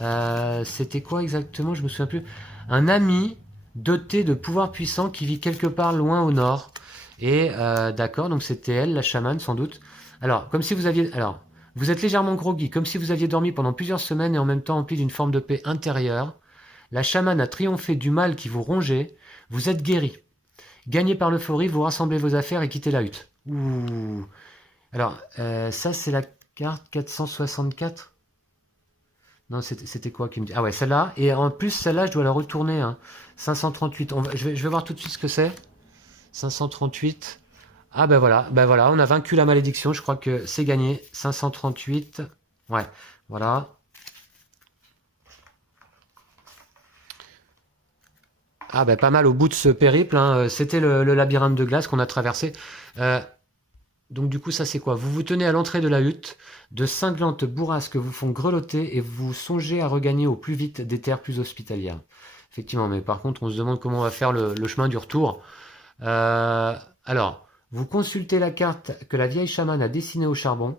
Hein. C'était quoi exactement? Je me souviens plus. Un ami doté de pouvoirs puissants qui vit quelque part loin au nord. Et d'accord, donc c'était elle, la chamane, sans doute. Alors, comme si vous aviez... Alors, vous êtes légèrement groggy, comme si vous aviez dormi pendant plusieurs semaines et en même temps empli d'une forme de paix intérieure. La chamane a triomphé du mal qui vous rongeait. Vous êtes guéri. Gagné par l'euphorie, vous rassemblez vos affaires et quittez la hutte. Ouh. Alors, ça c'est la carte 464. Non, c'était quoi qui me dit? Ah ouais, celle-là. Et en plus, celle-là, je dois la retourner. Hein. 538. Je vais voir tout de suite ce que c'est. 538. Ah ben voilà, on a vaincu la malédiction. Je crois que c'est gagné. 538. Ouais, voilà. Ah ben pas mal au bout de ce périple. Hein. C'était le labyrinthe de glace qu'on a traversé. Donc du coup, ça c'est quoi? Vous vous tenez à l'entrée de la hutte, de cinglantes bourrasques vous font grelotter et vous songez à regagner au plus vite des terres plus hospitalières. Effectivement, mais par contre, on se demande comment on va faire le chemin du retour. Alors, vous consultez la carte que la vieille chamane a dessinée au charbon,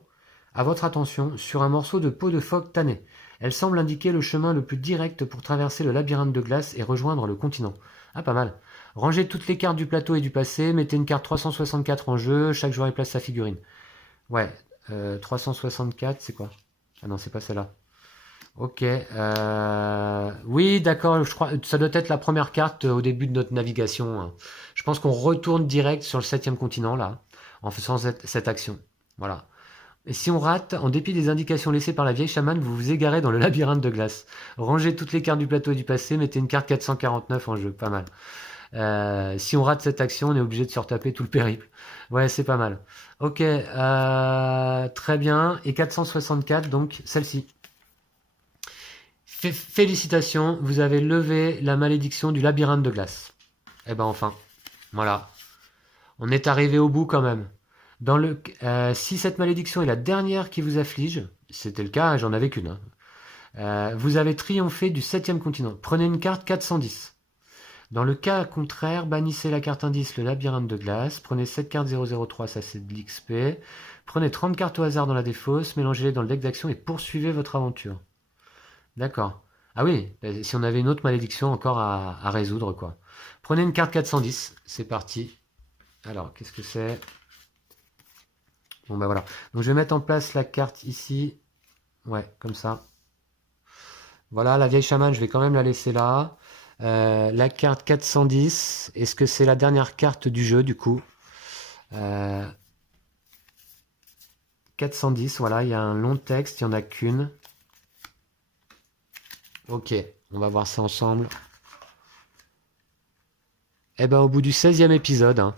à votre attention, sur un morceau de peau de phoque tanné. Elle semble indiquer le chemin le plus direct pour traverser le labyrinthe de glace et rejoindre le continent. Ah, pas mal. Rangez toutes les cartes du plateau et du passé, mettez une carte 364 en jeu, chaque joueur y place sa figurine. Ouais, 364, c'est quoi? Ah non, c'est pas celle-là. Ok, oui, d'accord, je crois, ça doit être la première carte au début de notre navigation, hein. Je pense qu'on retourne direct sur le 7e continent, là, en faisant cette action. Voilà. Et si on rate, en dépit des indications laissées par la vieille chamane, vous vous égarez dans le labyrinthe de glace. Rangez toutes les cartes du plateau et du passé, mettez une carte 449 en jeu, pas mal. Si on rate cette action, on est obligé de se retaper tout le périple. Ouais, c'est pas mal. Ok, très bien. Et 464, donc celle-ci. Félicitations, vous avez levé la malédiction du labyrinthe de glace. Eh ben enfin, voilà. On est arrivé au bout quand même. Si cette malédiction est la dernière qui vous afflige, c'était le cas, j'en avais qu'une, hein, vous avez triomphé du 7e continent. Prenez une carte 410. Dans le cas contraire, bannissez la carte indice, le labyrinthe de glace. Prenez 7 cartes 003, ça c'est de l'XP. Prenez 30 cartes au hasard dans la défausse, mélangez-les dans le deck d'action et poursuivez votre aventure. D'accord. Ah oui, si on avait une autre malédiction encore à résoudre, quoi. Prenez une carte 410, c'est parti. Alors, qu'est-ce que c'est? Bon, bah voilà. Donc, je vais mettre en place la carte ici. Ouais, comme ça. Voilà, la vieille chamane, je vais quand même la laisser là. La carte 410, est-ce que c'est la dernière carte du jeu, du coup? 410, voilà, il y a un long texte, il n'y en a qu'une. Ok, on va voir ça ensemble. Eh ben, au bout du 16e épisode, hein.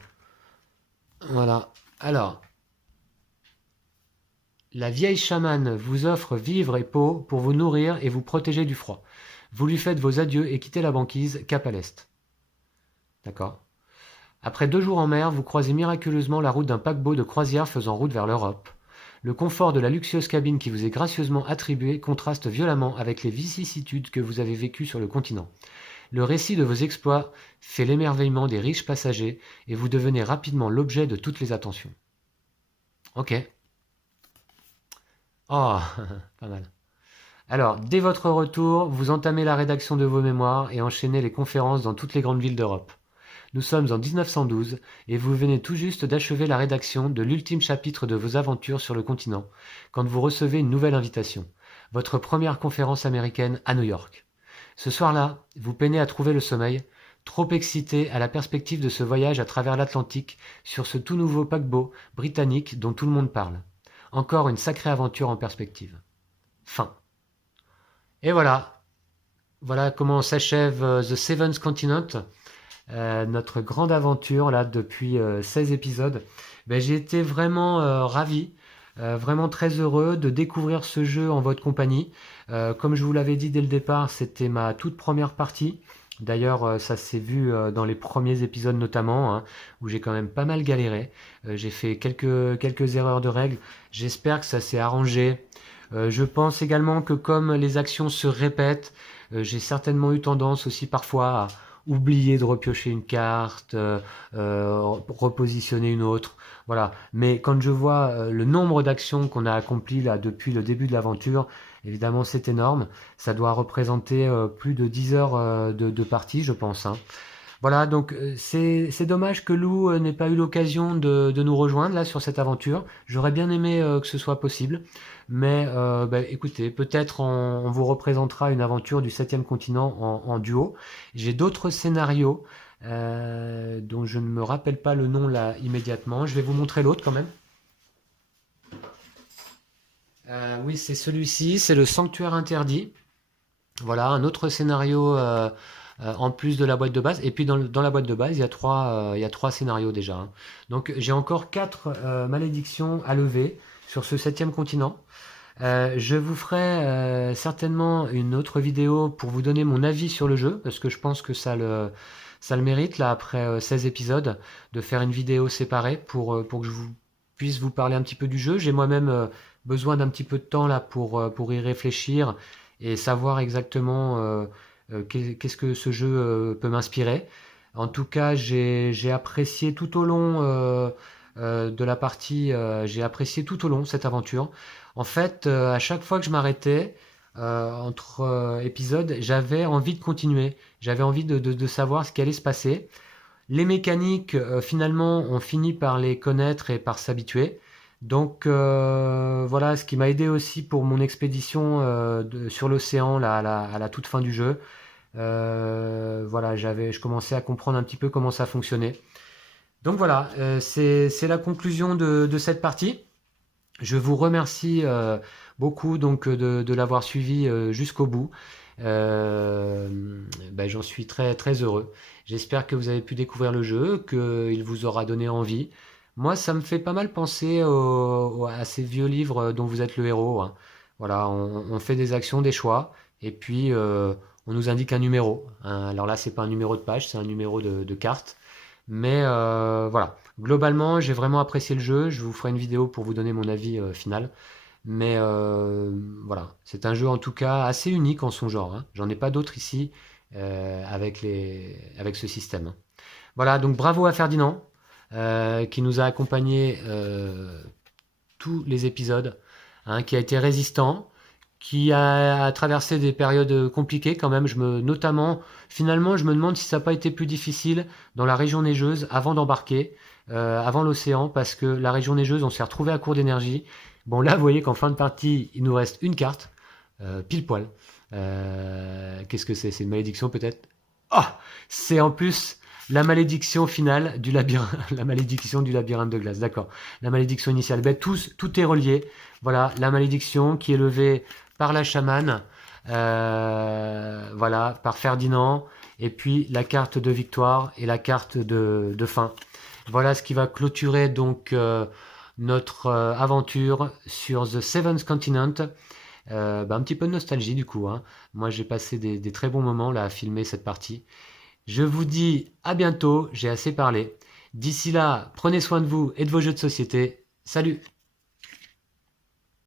Voilà. Alors, la vieille chamane vous offre vivre et peau pour vous nourrir et vous protéger du froid. Vous lui faites vos adieux et quittez la banquise, cap à l'est. D'accord. Après 2 jours en mer, vous croisez miraculeusement la route d'un paquebot de croisière faisant route vers l'Europe. Le confort de la luxueuse cabine qui vous est gracieusement attribuée contraste violemment avec les vicissitudes que vous avez vécues sur le continent. Le récit de vos exploits fait l'émerveillement des riches passagers et vous devenez rapidement l'objet de toutes les attentions. Ok. Oh, pas mal. Alors, dès votre retour, vous entamez la rédaction de vos mémoires et enchaînez les conférences dans toutes les grandes villes d'Europe. Nous sommes en 1912 et vous venez tout juste d'achever la rédaction de l'ultime chapitre de vos aventures sur le continent, quand vous recevez une nouvelle invitation. Votre première conférence américaine à New York. Ce soir-là, vous peinez à trouver le sommeil, trop excité à la perspective de ce voyage à travers l'Atlantique sur ce tout nouveau paquebot britannique dont tout le monde parle. Encore une sacrée aventure en perspective. Fin. Et voilà. Voilà comment s'achève The Seventh Continent, notre grande aventure là depuis 16 épisodes. Ben, j'ai été vraiment ravi, vraiment très heureux de découvrir ce jeu en votre compagnie. Comme je vous l'avais dit dès le départ, c'était ma toute première partie. D'ailleurs, ça s'est vu dans les premiers épisodes notamment, hein, où j'ai quand même pas mal galéré. J'ai fait quelques erreurs de règles. J'espère que ça s'est arrangé. Je pense également que comme les actions se répètent, j'ai certainement eu tendance aussi parfois à oublier de repiocher une carte, repositionner une autre. Voilà. Mais quand je vois le nombre d'actions qu'on a accomplies là depuis le début de l'aventure, évidemment c'est énorme. Ça doit représenter plus de 10 heures de partie, je pense, hein. Voilà, donc c'est dommage que Lou n'ait pas eu l'occasion de nous rejoindre là sur cette aventure. J'aurais bien aimé que ce soit possible, mais bah, écoutez, peut-être on vous représentera une aventure du 7e continent en duo. J'ai d'autres scénarios dont je ne me rappelle pas le nom là immédiatement. Je vais vous montrer l'autre quand même. Oui, c'est celui-ci, c'est le Sanctuaire interdit. Voilà, un autre scénario en plus de la boîte de base. Et puis dans la boîte de base, il y a trois scénarios déjà, hein. Donc j'ai encore 4 malédictions à lever sur ce 7e continent. Je vous ferai certainement une autre vidéo pour vous donner mon avis sur le jeu, parce que je pense que ça le mérite, là, après 16 épisodes, de faire une vidéo séparée pour que je puisse vous parler un petit peu du jeu. J'ai moi-même besoin d'un petit peu de temps là pour y réfléchir et savoir exactement qu'est-ce que ce jeu peut m'inspirer. En tout cas, j'ai apprécié tout au long de la partie, j'ai apprécié tout au long cette aventure. En fait, à chaque fois que je m'arrêtais entre épisodes, j'avais envie de continuer. J'avais envie de savoir ce qui allait se passer. Les mécaniques, finalement, on finit par les connaître et par s'habituer. Donc voilà, ce qui m'a aidé aussi pour mon expédition sur l'océan là, à la toute fin du jeu. Voilà, je commençais à comprendre un petit peu comment ça fonctionnait. Donc voilà, c'est la conclusion de cette partie. Je vous remercie beaucoup donc de l'avoir suivi jusqu'au bout. J'en suis très très heureux. J'espère que vous avez pu découvrir le jeu, qu'il vous aura donné envie. Moi, ça me fait pas mal penser à ces vieux livres dont vous êtes le héros, hein. Voilà, on fait des actions, des choix, et puis on nous indique un numéro, hein. Alors là, c'est pas un numéro de page, c'est un numéro de carte. Mais voilà, globalement, j'ai vraiment apprécié le jeu. Je vous ferai une vidéo pour vous donner mon avis final. Mais voilà, c'est un jeu en tout cas assez unique en son genre, hein. J'en ai pas d'autres ici avec ce système, hein. Voilà, donc bravo à Ferdinand qui nous a accompagnés tous les épisodes, hein, qui a été résistant, qui a traversé des périodes compliquées quand même. Notamment, finalement, je me demande si ça n'a pas été plus difficile dans la région neigeuse avant d'embarquer, avant l'océan, parce que la région neigeuse, on s'est retrouvé à court d'énergie. Bon, là, vous voyez qu'en fin de partie, il nous reste une carte, pile poil. Qu'est-ce que c'est? C'est une malédiction peut-être? Ah, c'est en plus la malédiction finale du labyrinthe, la malédiction du labyrinthe de glace. D'accord. La malédiction initiale. Ben, tout est relié. Voilà, la malédiction qui est levée par la chamane, voilà, par Ferdinand, et puis la carte de victoire et la carte de fin. Voilà ce qui va clôturer donc notre aventure sur The Seventh Continent. Un petit peu de nostalgie du coup, hein. Moi j'ai passé des très bons moments là à filmer cette partie. Je vous dis à bientôt, j'ai assez parlé. D'ici là, prenez soin de vous et de vos jeux de société. Salut!